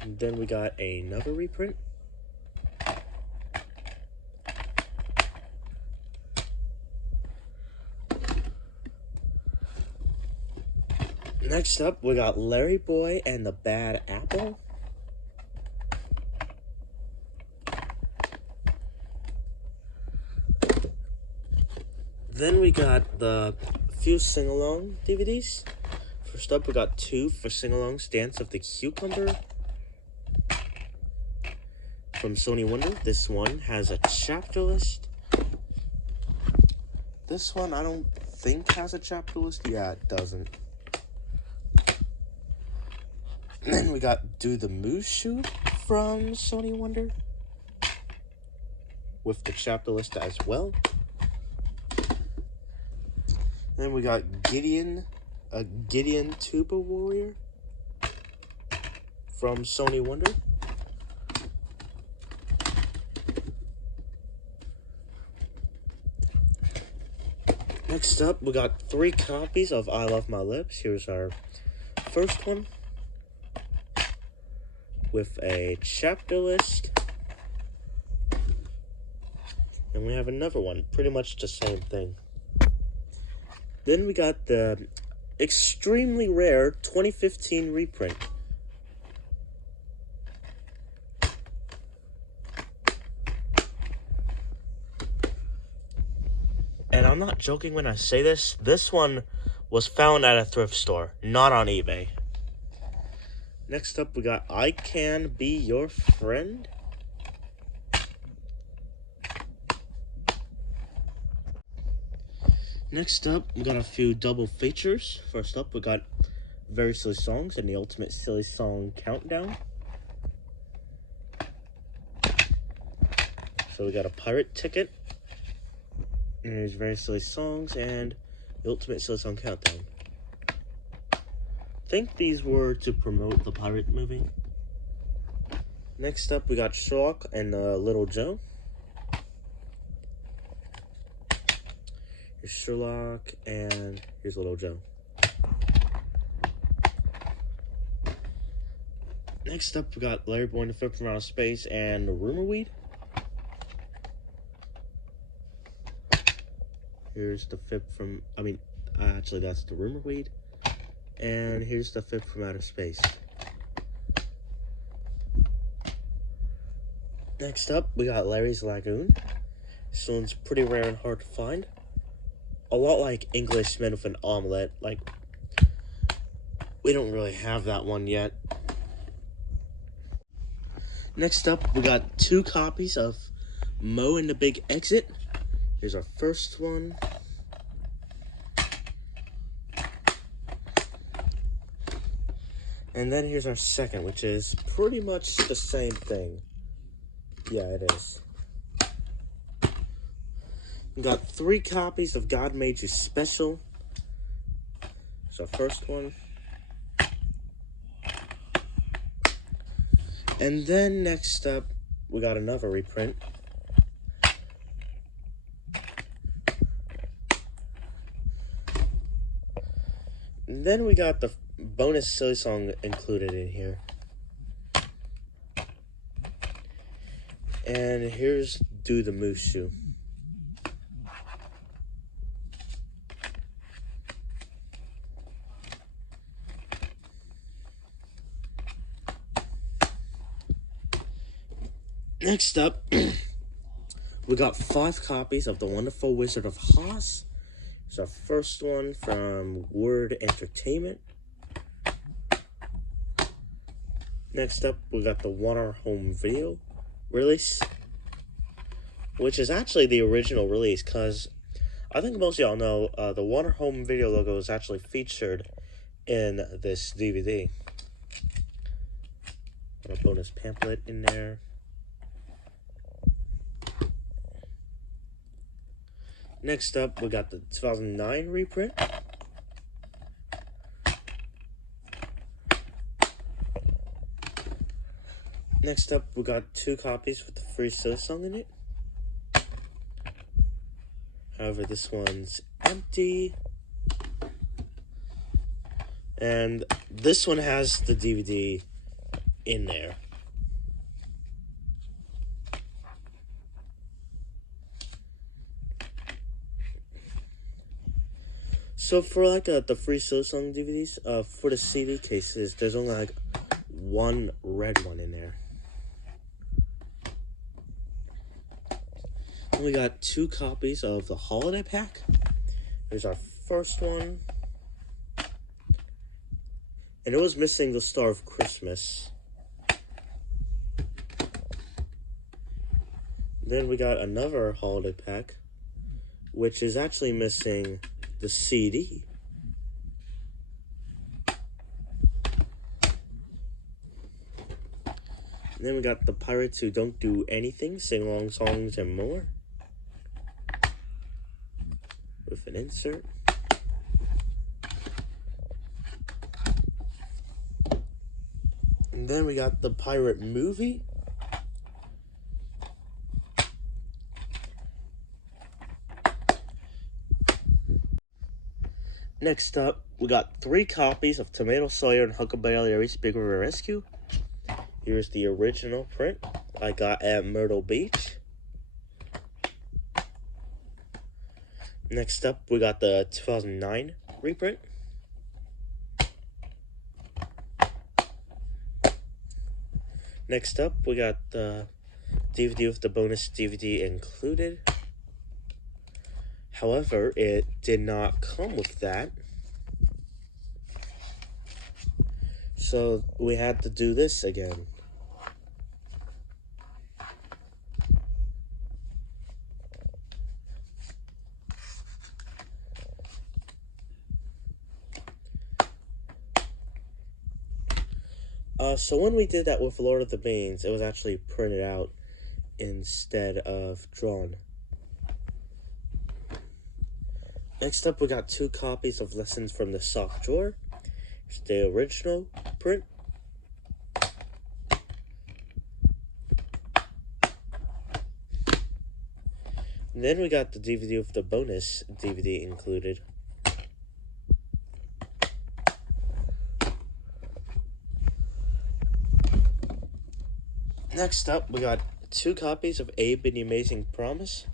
And then we got another reprint. Next up, we got Larry Boy and the Bad Apple. Then we got the few sing-along DVDs. First up, we got 2 for sing-alongs, Dance of the Cucumber from Sony Wonder. This one has a chapter list. This one I don't think has a chapter list. Yeah, it doesn't. Then we got Do the Moose Shoot from Sony Wonder with the chapter list as well. Then we got Gideon Tuba Warrior from Sony Wonder. Next up, we got 3 copies of I Love My Lips. Here's our first one with a chapter list. And we have another one, pretty much the same thing. Then we got the extremely rare 2015 reprint. And I'm not joking when I say this. This one was found at a thrift store, not on eBay. Next up, we got I Can Be Your Friend. Next up, we got a few double features. First up, we got Very Silly Songs and the Ultimate Silly Song Countdown. So we got a pirate ticket. And there's Very Silly Songs and the Ultimate Silly Song Countdown. I think these were to promote the pirate movie. Next up, we got Sherlock and Little Joe. Here's Sherlock, and here's Little Joe. Next up, we got Larry Boy and the Fib from Outer Space and the Rumor Weed. Here's the Fib from, actually that's the Rumor Weed. And here's the Fib from Outer Space. Next up, we got Larry's Lagoon. This one's pretty rare and hard to find. A lot like Englishman with an Omelette. Like, we don't really have that one yet. Next up, we got 2 copies of Mo and the Big Exit. Here's our first one. And then here's our second, which is pretty much the same thing. Yeah, it is. We got 3 copies of God Made You Special. It's our first one. And then next up, we got another reprint. And then we got the bonus silly song included in here. And here's Do the Moose Shoe. Next up, we got 5 copies of The Wonderful Wizard of Oz. It's our first one from Word Entertainment. Next up, we got the Warner Home Video release, which is actually the original release, because I think most of y'all know the Warner Home Video logo is actually featured in this DVD. Got a bonus pamphlet in there. Next up, we got the 2009 reprint. Next up, we got 2 copies with the free song in it. However, this one's empty. And this one has the DVD in there. So for like the free song DVDs, for the CD cases, there's only like one red one in there. And we got 2 copies of the holiday pack. Here's our first one. And it was missing the Star of Christmas. Then we got another holiday pack, which is actually missing the CD. And then we got the Pirates Who Don't Do Anything, Sing Along Songs and More, with an insert. And then we got the Pirate Movie. Next up, we got 3 copies of Tomato Sawyer and Huckleberry Larry's Big River Rescue. Here's the original print I got at Myrtle Beach. Next up, we got the 2009 reprint. Next up, we got the DVD with the bonus DVD included. However, it did not come with that. So we had to do this again. So when we did that with Lord of the Rings, it was actually printed out instead of drawn. Next up, we got 2 copies of Lessons from the Sock Drawer. Here's the original print. And then we got the DVD with the bonus DVD included. Next up, we got 2 copies of Abe and the Amazing Promise.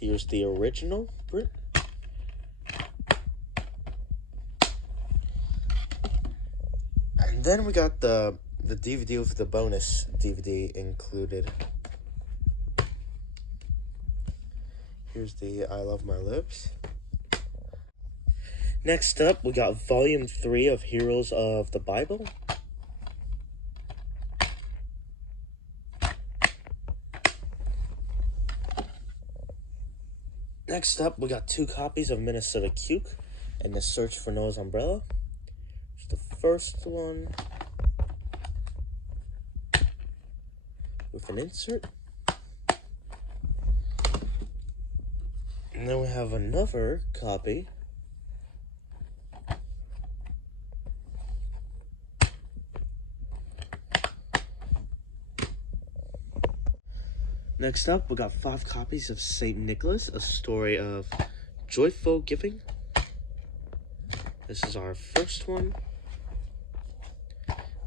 Here's the original print. And then we got the DVD with the bonus DVD included. Here's the I Love My Lips. Next up, we got Volume 3 of Heroes of the Bible. Next up, we got 2 copies of Minnesota Cuke and The Search for Noah's Umbrella. Here's the first one with an insert. And then we have another copy. Next up, we got 5 copies of St. Nicholas, a story of joyful giving. This is our first one.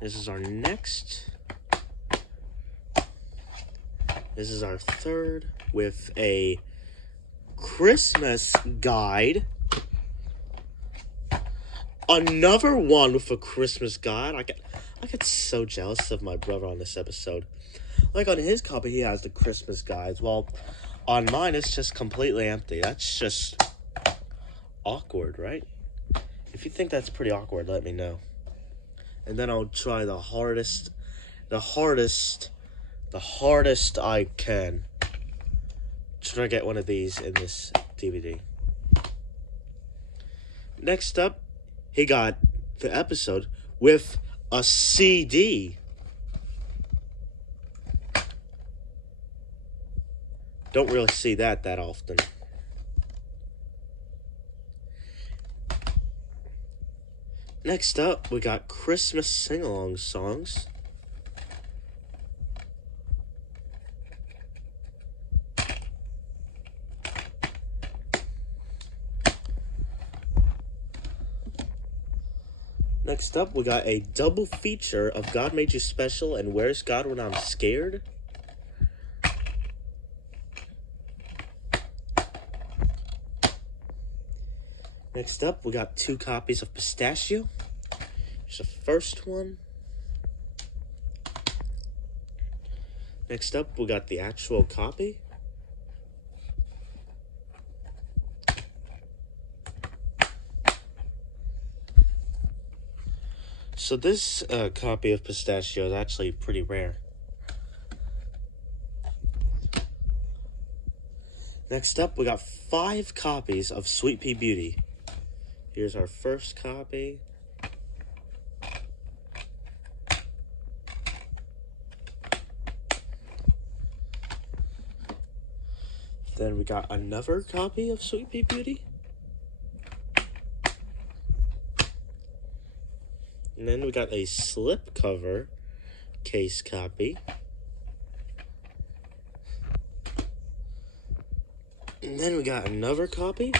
This is our next. This is our third, with a Christmas guide. Another one with a Christmas guide. I get so jealous of my brother on this episode. Like, on his copy, he has the Christmas guides. Well, on mine, it's just completely empty. That's just awkward, right? If you think that's pretty awkward, let me know. And then I'll try the hardest I can to try to get one of these in this DVD. Next up, he got the episode with a CD. Don't really see that often. Next up, we got Christmas sing-along songs. Next up, we got a double feature of God Made You Special and Where's God When I'm Scared. Next up, we got 2 copies of Pistachio. Here's the first one. Next up, we got the actual copy. So this copy of Pistachio is actually pretty rare. Next up, we got 5 copies of Sweet Pea Beauty. Here's our first copy. Then we got another copy of Sweet Pea Beauty. And then we got a slipcover case copy. And then we got another copy.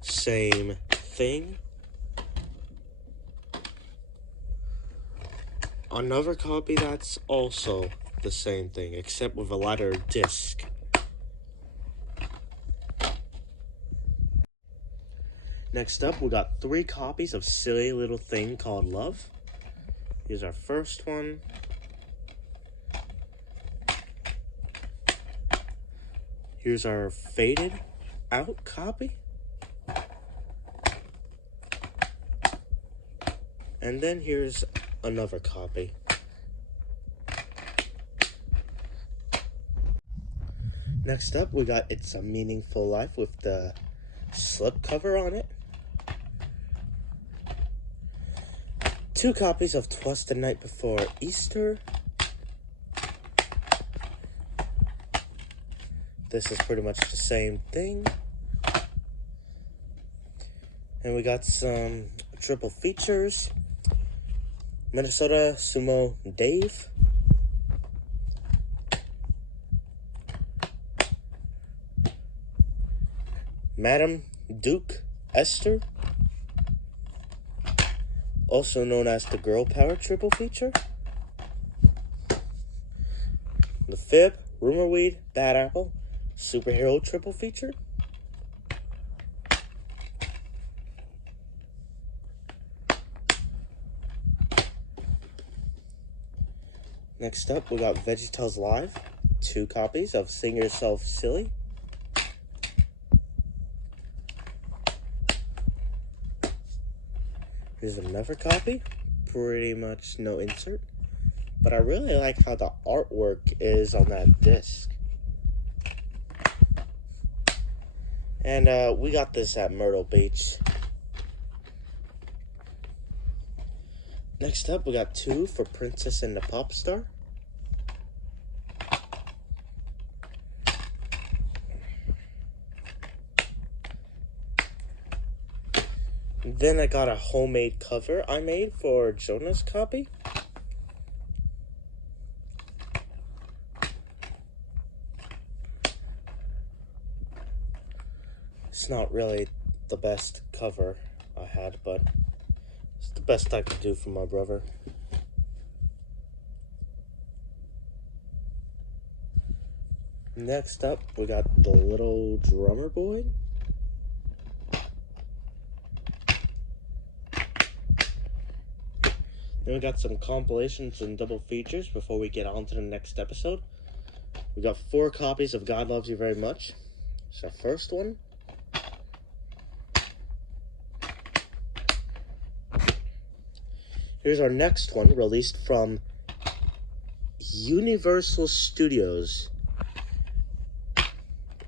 Same thing. Another copy that's also the same thing, except with a lighter disc. Next up, we got 3 copies of Silly Little Thing Called Love. Here's our first one. Here's our faded out copy. And then here's another copy. Next up, we got It's a Meaningful Life with the slipcover on it. 2 copies of 'Twas the Night Before Easter. This is pretty much the same thing. And we got some triple features. Minnesota Sumo Dave. Madam Duke Esther. Also known as the Girl Power triple feature. The Fib, Rumorweed, Bad Apple, Superhero triple feature. Next up, we got Veggietales Live, 2 copies of Sing Yourself Silly. Here's another copy, pretty much no insert, but I really like how the artwork is on that disc. And we got this at Myrtle Beach. Next up, we got 2 for Princess and the Pop Star. Then I got a homemade cover I made for Jonah's copy. It's not really the best cover I had, but it's the best I could do for my brother. Next up, we got the Little Drummer Boy. Then we got some compilations and double features before we get on to the next episode. We got 4 copies of God Loves You Very Much. It's our first one. Here's our next one, released from Universal Studios.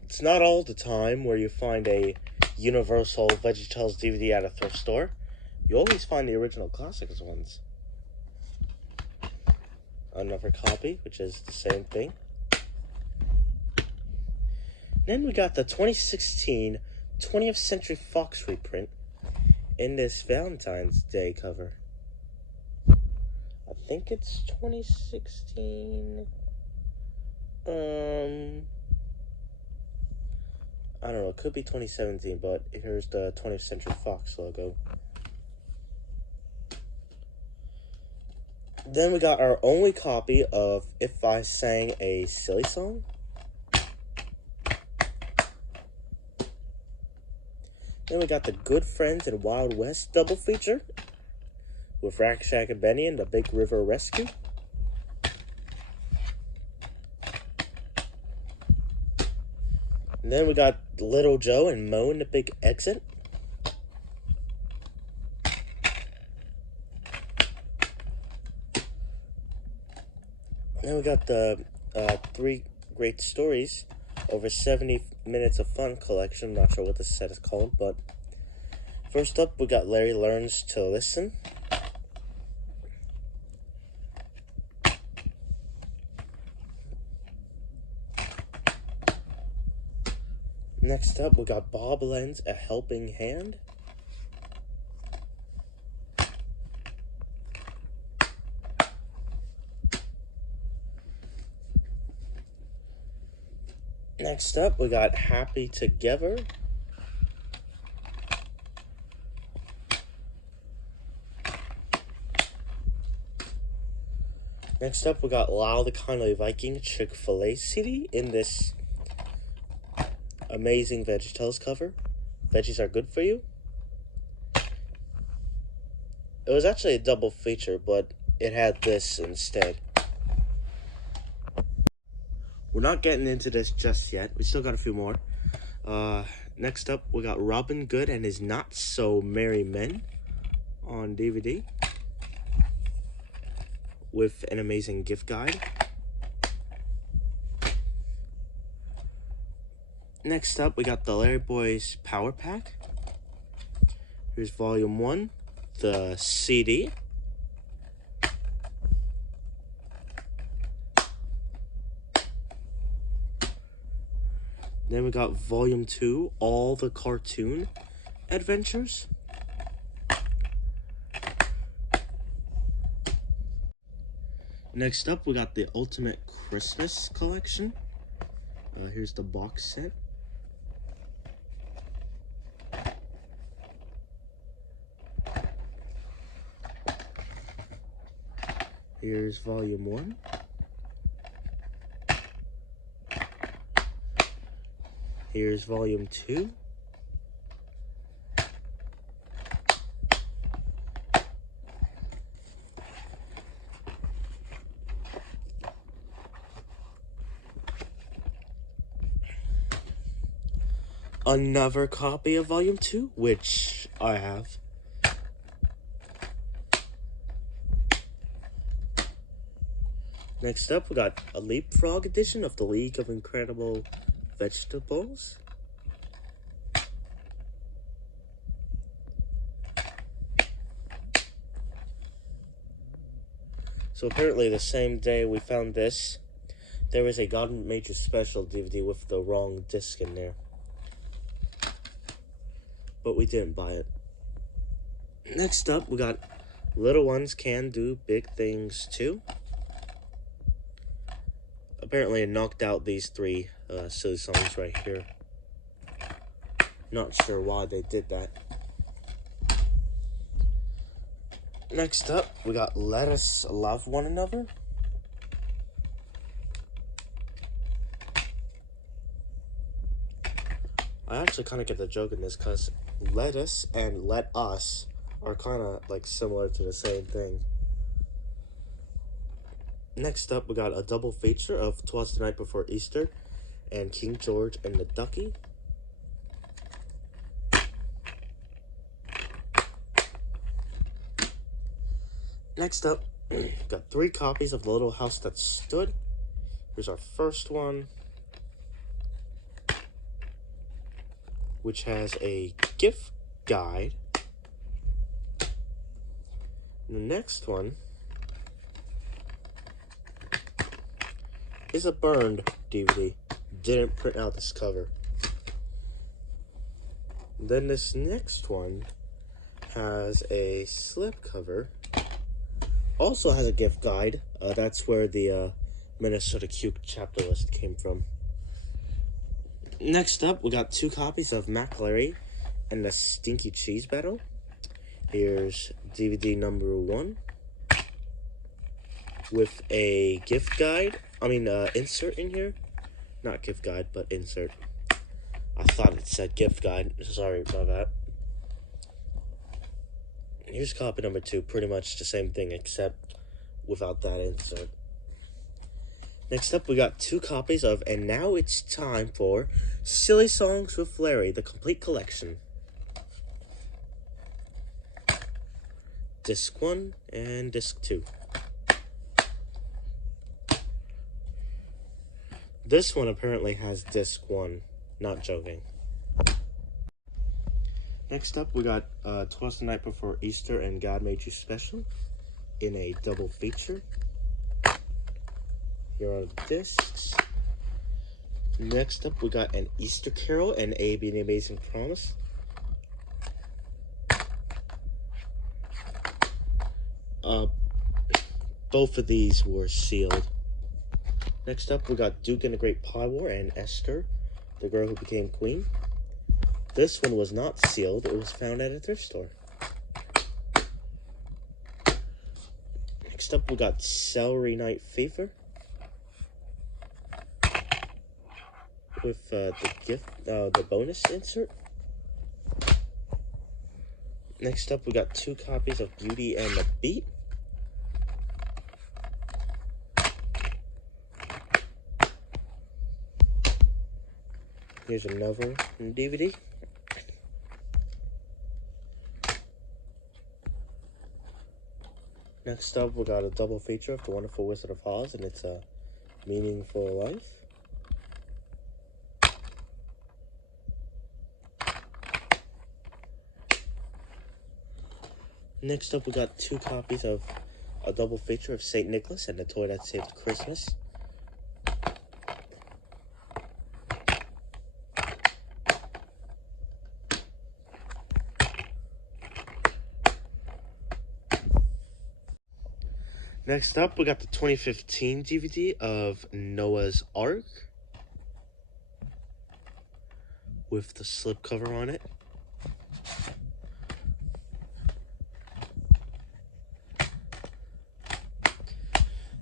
It's not all the time where you find a Universal Veggietales DVD at a thrift store. You always find the original classics ones. Another copy, which is the same thing. Then we got the 2016 20th Century Fox reprint in this Valentine's Day cover. I think it's 2016. I don't know, it could be 2017, but here's the 20th Century Fox logo. Then we got our only copy of If I Sang a Silly Song. Then we got the Good Friends and Wild West double feature with Rack Shack and Benny and the Big River Rescue. And then we got Little Joe and Mo in the Big Exit. Then we got the 3 Great Stories over 70 Minutes of Fun collection. I'm not sure what this set is called, but first up we got Larry Learns to Listen. Next up we got Bob Lends a Helping Hand. Next up, we got Happy Together. Next up, we got Lyle the Kindly Viking Chick-fil-A CD in this amazing Veggietales cover. Veggies are good for you. It was actually a double feature, but it had this instead. We're not getting into this just yet. We still got a few more. Next up, we got Robin Good and His Not So Merry Men on DVD with an amazing gift guide. Next up, we got the Larry Boys Power Pack. Here's Volume 1, the CD. Then we got Volume 2, All the Cartoon Adventures. Next up, we got the Ultimate Christmas Collection. Here's the box set. Here's Volume 1. Here's Volume 2. Another copy of Volume 2, which I have. Next up, we got a Leapfrog edition of the League of Incredible Vegetables. So apparently the same day we found this, there was a God Major Special DVD with the wrong disc in there. But we didn't buy it. Next up, we got Little Ones Can Do Big Things Too. Apparently it knocked out these 3 silly songs right here. Not sure why they did that. Next up, we got Let Us Love One Another. I actually kind of get the joke in this because lettuce and let us are kind of like similar to the same thing. Next up, we got a double feature of 'Twas the Night Before Easter and King George and the Ducky. Next up, got 3 copies of The Little House That Stood. Here's our first one, which has a gift guide. The next one is a burned DVD. Didn't print out this cover. Then this next one has a slip cover. Also has a gift guide. That's where the Minnesota Q chapter list came from. Next up, we got 2 copies of McLary and the Stinky Cheese Battle. Here's DVD number 1 with a gift guide. Insert in here. Not gift guide, but insert. I thought it said gift guide. Sorry about that. Here's copy number 2. Pretty much the same thing, except without that insert. Next up, we got 2 copies of And Now It's Time for Silly Songs with Larry, the complete collection. Disc 1 and Disc 2. This one apparently has Disc 1. Not joking. Next up, we got 'Twas the Night Before Easter and God Made You Special in a double feature. Here are the discs. Next up, we got An Easter Carol and A.B. and the Amazing Promise. Both of these were sealed. Next up, we got Duke and the Great Pie War and Esther, the Girl Who Became Queen. This one was not sealed. It was found at a thrift store. Next up, we got Celery Night Fever with the bonus insert. Next up, we got 2 copies of Beauty and the Beat. Here's another DVD. Next up, we got a double feature of The Wonderful Wizard of Oz and It's a Meaningful Life. Next up, we got 2 copies of a double feature of St. Nicholas and the Toy That Saved Christmas. Next up, we got the 2015 DVD of Noah's Ark with the slipcover on it.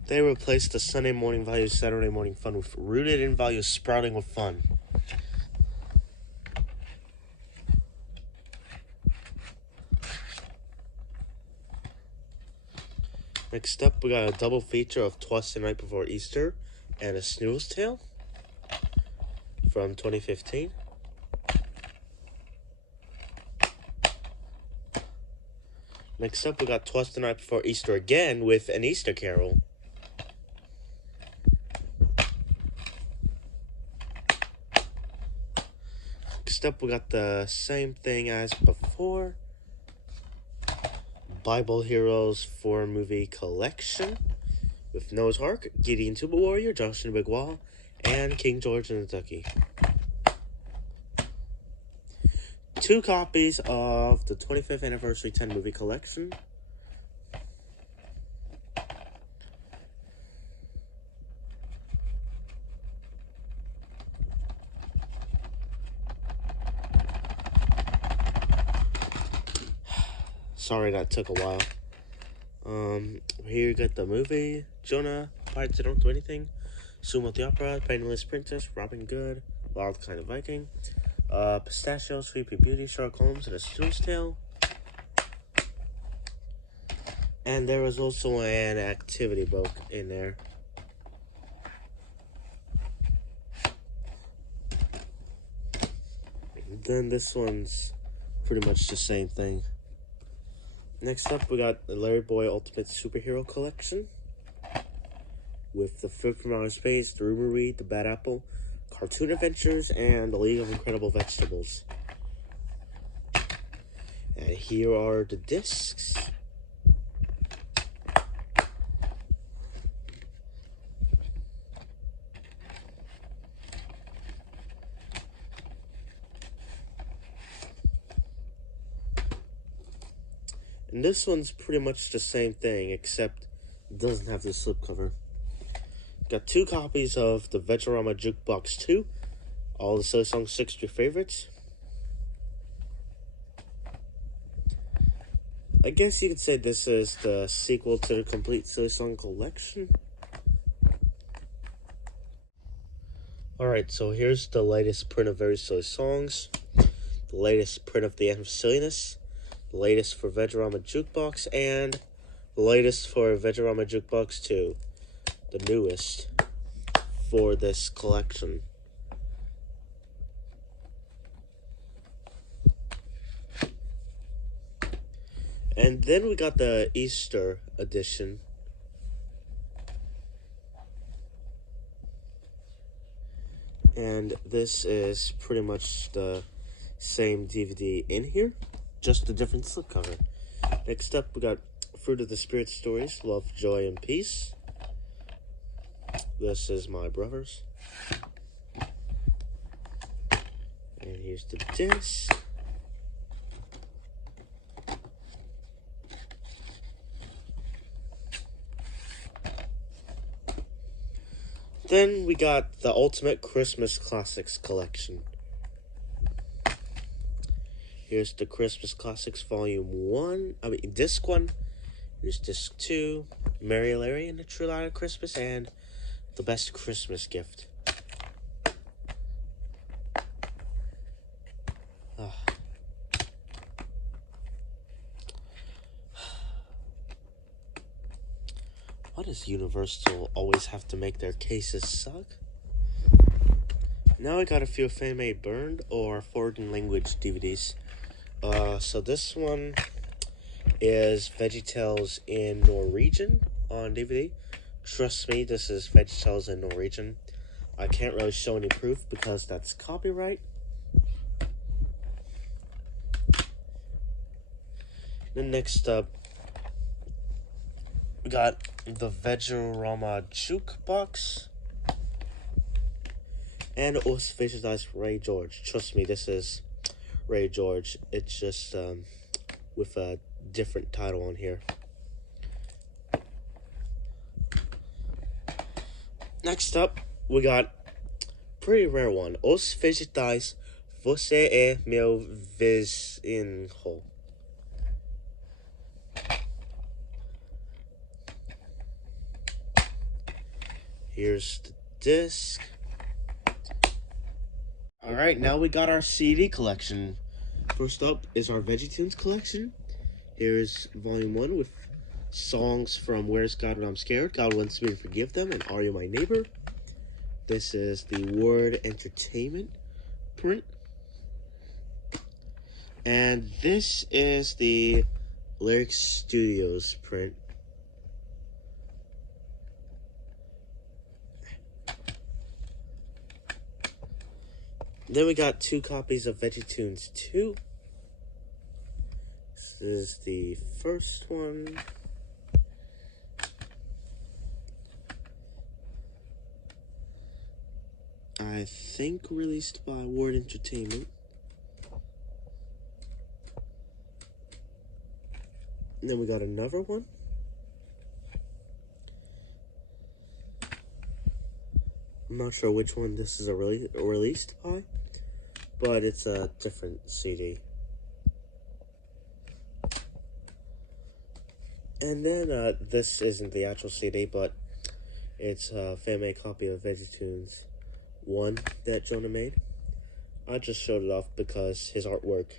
They replaced the Sunday morning values, Saturday morning fun with rooted in values, sprouting with fun. Next up, we got a double feature of 'Twas the Night Before Easter and A Snooze Tale from 2015. Next up, we got 'Twas the Night Before Easter again with An Easter Carol. Next up, we got the same thing as before. Bible Heroes 4-movie collection with Noah's Ark, Gideon Tuba Warrior, Joshua the Big Wall, and King George and the Ducky. 2 copies of the 25th Anniversary 10-movie collection. Sorry that took a while. Here you get the movie, Jonah, Pirates That Don't Do Anything, Sumo the Opera, Penniless Princess, Robin Good, Wild Kind of Viking, Pistachio, Sleeping Beauty, Sherlock Holmes, and A Snooze Tale. And there was also an activity book in there. Then this one's pretty much the same thing. Next up, we got the Larry Boy Ultimate Superhero Collection with the Fruit from Outer Space, the Rumor Read, the Bad Apple, Cartoon Adventures, and the League of Incredible Vegetables. And here are the discs. And this one's pretty much the same thing, except it doesn't have the slipcover. Got 2 copies of the Veggietales Jukebox 2, all the Silly Songs 6 your favorites. I guess you could say this is the sequel to the complete Silly Song collection. Alright, so here's the latest print of Very Silly Songs, the latest print of the End of Silliness, the latest for Veggietales Jukebox, and the latest for Veggietales Jukebox 2, the newest for this collection. And then we got the Easter edition. And this is pretty much the same DVD in here, just a different slipcover. Next up, we got Fruit of the Spirit Stories, Love, Joy, and Peace. This is my brother's. And here's the disc. Then we got the Ultimate Christmas Classics Collection. Here's the Christmas Classics Volume 1, Disc 1. Here's Disc 2, Mary Larry and the True Light of Christmas, and The Best Christmas Gift. Why does Universal always have to make their cases suck? Now I got a few fan-made burned or foreign language DVDs. So this one is Veggietales in Norwegian on DVD. Trust me, this is Veggietales in Norwegian. I can't really show any proof because that's copyright. Then next up, we got the Veggietales Jukebox and Os Veggietales Ray George. Trust me, this is Ray George. It's just with a different title on here. Next up, we got pretty rare one. Os Veggietales Você é meu vizinho. Here's the disc. Alright, now we got our CD collection. First up is our VeggieTunes collection. Here's Volume 1 with songs from Where's God When I'm Scared, God Wants Me to Forgive Them, and Are You My Neighbor. This is the Word Entertainment print. And this is the Lyric Studios print. Then we got 2 copies of VeggieTunes 2. This is the first one. I think released by Word Entertainment. And then we got another one. I'm not sure which one this is released by, but it's a different CD. And then this isn't the actual CD, but it's a fan-made copy of VeggieTunes 1 that Jonah made. I just showed it off because his artwork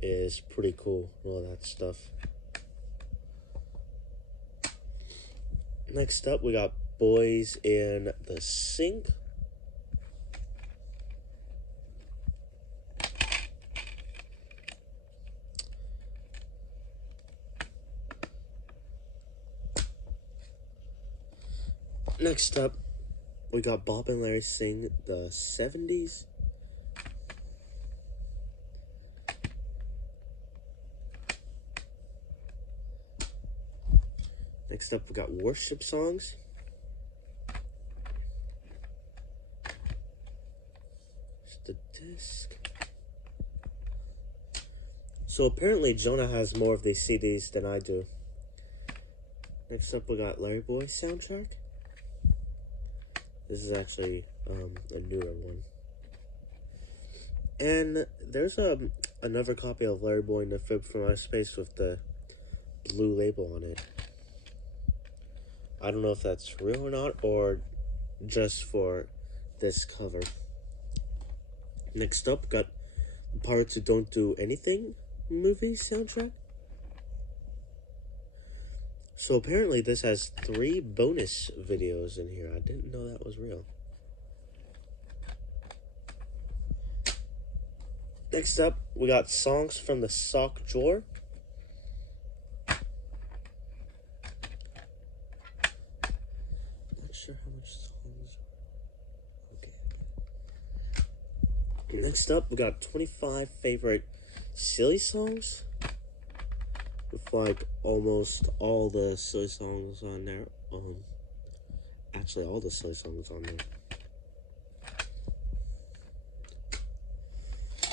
is pretty cool and all that stuff. Next up, we got Boys in the Sink. Next up, we got Bob and Larry Sing the 70s. Next up, we got worship songs. Just the disc. So apparently Jonah has more of these CDs than I do. Next up, we got Larry Boy soundtrack. This is actually a newer one. And there's another copy of Larry Boy and the Fib from Outer Space with the blue label on it. I don't know if that's real or not, or just for this cover. Next up, got Pirates Who Don't Do Anything movie soundtrack. So apparently this has 3 bonus videos in here. I didn't know that was real. Next up, we got songs from the sock drawer. Not sure how much songs. Okay. Next up, we got 25 favorite silly songs. With like almost all the silly songs on there. Actually all the silly songs on there.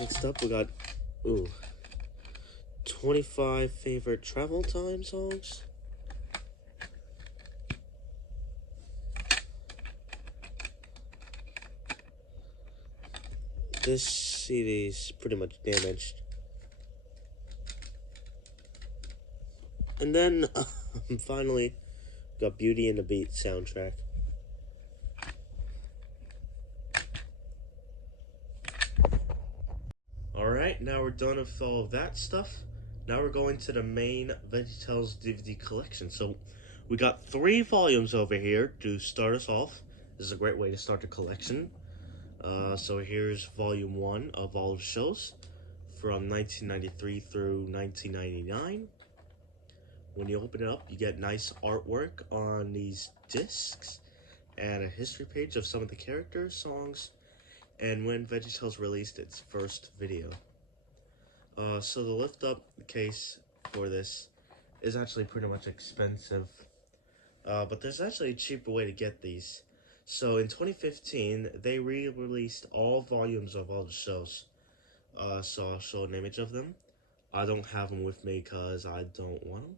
Next up, we got 25 favorite travel time songs. This CD is pretty much damaged. And then, finally, got Beauty and the Beat soundtrack. Alright, now we're done with all of that stuff. Now we're going to the main Veggietales DVD collection. So, we got 3 volumes over here to start us off. This is a great way to start the collection. So here's volume 1 of all the shows from 1993 through 1999. When you open it up, you get nice artwork on these discs and a history page of some of the characters, songs, and when Veggietales released its first video. So the lift-up case for this is actually pretty much expensive, but there's actually a cheaper way to get these. So in 2015, they re-released all volumes of all the shows. So I'll show an image of them. I don't have them with me because I don't want them.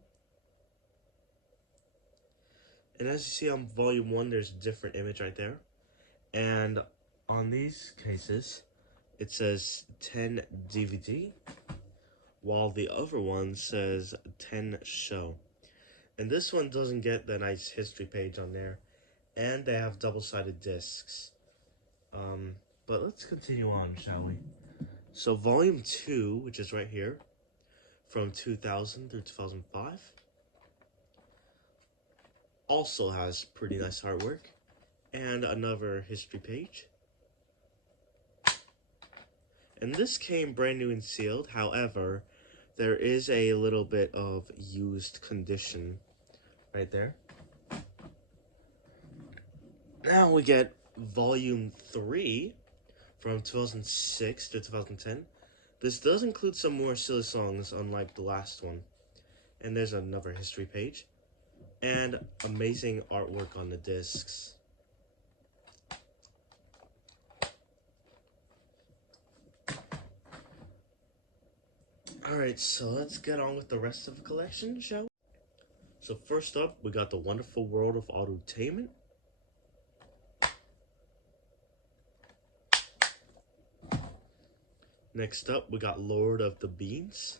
And as you see on volume 1, there's a different image right there. And on these cases, it says 10 DVD, while the other one says 10 show. And this one doesn't get the nice history page on there, and they have double-sided discs. But let's continue on, shall we? So volume 2, which is right here, from 2000 through 2005, also has pretty nice artwork and another history page. And this came brand new and sealed. However, there is a little bit of used condition right there. Now we get volume 3 from 2006 to 2010. This does include some more silly songs, unlike the last one. And there's another history page. And amazing artwork on the discs. Alright, so let's get on with the rest of the collection, shall we? So first up, we got The Wonderful World of Autotainment. Next up, we got Lord of the Beans.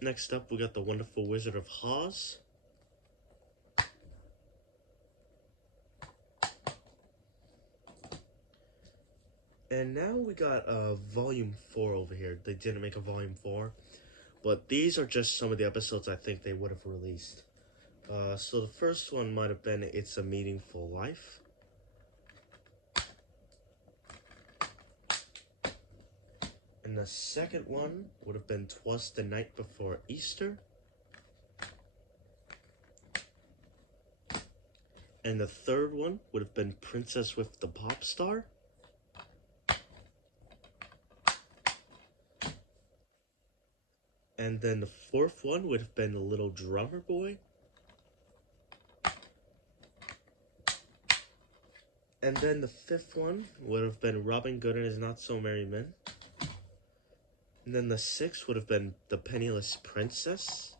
Next up, we got The Wonderful Wizard of Oz. And now we got volume 4 over here. They didn't make a volume 4, but these are just some of the episodes I think they would have released. So the first one might have been It's a Meaningful Life. And the second one would have been 'Twas the Night Before Easter. And the third one would have been Princess with the Pop Star. And then the fourth one would have been The Little Drummer Boy. And then the fifth one would have been Robin Hood and His Not So Merry Men. And then the sixth would have been The Penniless Princess.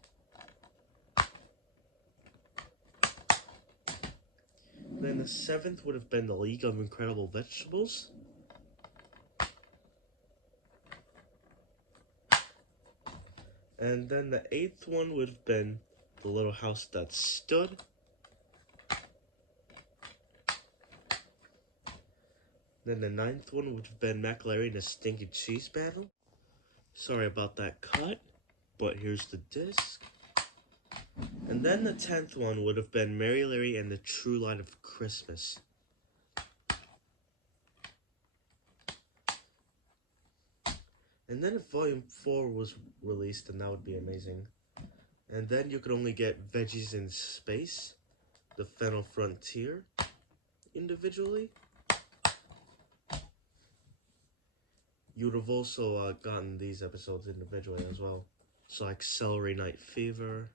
Then the seventh would have been The League of Incredible Vegetables. And then the eighth one would have been The Little House That Stood. Then the ninth one would have been Mac Larry and the Stinky Cheese Battle. Sorry about that cut, but here's the disc. And then the 10th one would have been Mary Larry and the True Light of Christmas. And then if Volume 4 was released, then that would be amazing. And then you could only get Veggies in Space, The Final Frontier, individually. You would have also gotten these episodes individually as well. So like Celery Night Fever,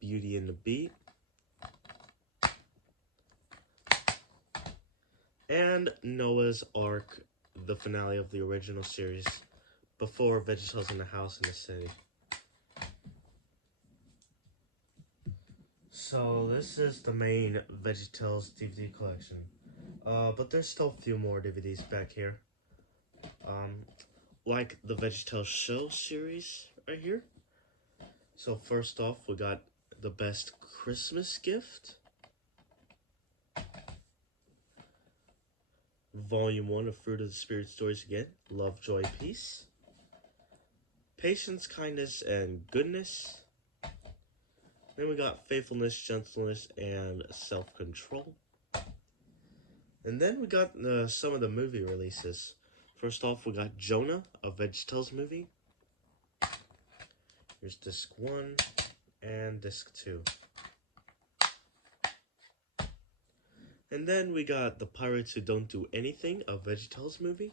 Beauty and the Beat, and Noah's Ark, the finale of the original series, before Veggietales in the House in the City. So this is the main Veggietales DVD collection, but there's still a few more DVDs back here, like the Veggietales Show series right here. So first off, we got The Best Christmas Gift, Volume 1 of Fruit of the Spirit Stories again, Love, Joy, Peace, Patience, Kindness, and Goodness. Then we got Faithfulness, Gentleness, and Self-Control. And then we got some of the movie releases. First off, we got Jonah, a Veggietales movie. Here's disc 1 and disc 2. And then we got The Pirates Who Don't Do Anything, a Veggietales movie.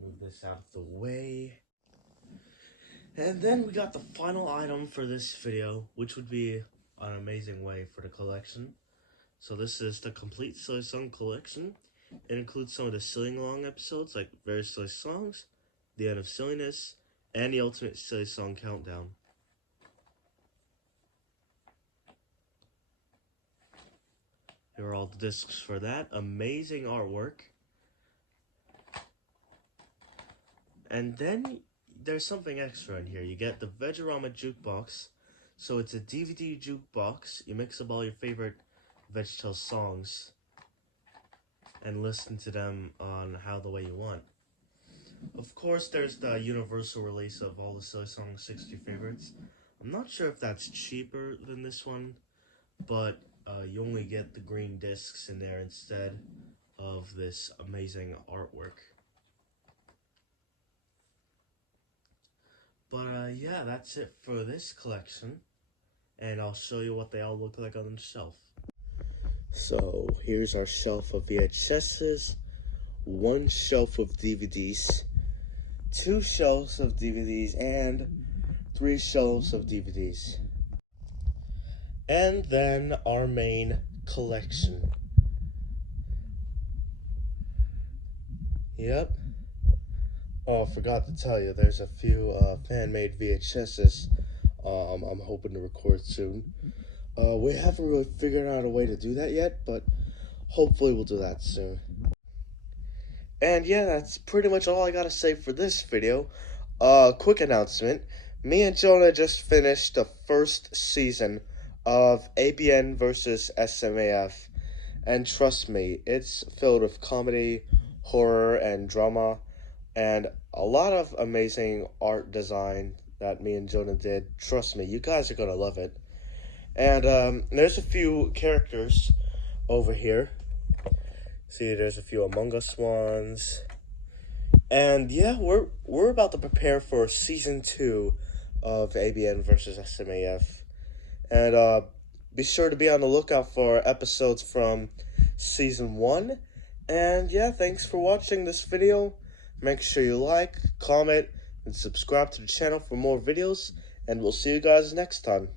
Move this out of the way. And then we got the final item for this video, which would be an amazing way for the collection. So this is the complete Silly Song collection. It includes some of the Silly Along episodes, like Very Silly Songs, The End of Silliness, and the Ultimate Silly Song Countdown. Here are all the discs for that. Amazing artwork. And then there's something extra in here. You get the Vegorama Jukebox. So it's a DVD jukebox. You mix up all your favorite Veggietales songs and listen to them on the way you want. Of course, there's the universal release of all the Silly Song 60 favorites. I'm not sure if that's cheaper than this one, but you only get the green discs in there instead of this amazing artwork. But yeah, that's it for this collection, and I'll show you what they all look like on the shelf. So here's our shelf of VHSs, one shelf of DVDs, two shelves of DVDs, and three shelves of DVDs. And then our main collection. Yep. Oh, I forgot to tell you, there's a few fan-made VHSs I'm hoping to record soon. We haven't really figured out a way to do that yet, but hopefully we'll do that soon. And yeah, that's pretty much all I gotta say for this video. Quick announcement. Me and Jonah just finished the first season of ABN versus SMAF. And trust me, it's filled with comedy, horror, and drama. And a lot of amazing art design that me and Jonah did. Trust me, you guys are gonna love it. And there's a few characters over here. See, there's a few Among Us ones. And yeah, we're about to prepare for season 2 of ABN versus SMAF. And be sure to be on the lookout for episodes from season 1. And yeah, thanks for watching this video. Make sure you like, comment, and subscribe to the channel for more videos. And we'll see you guys next time.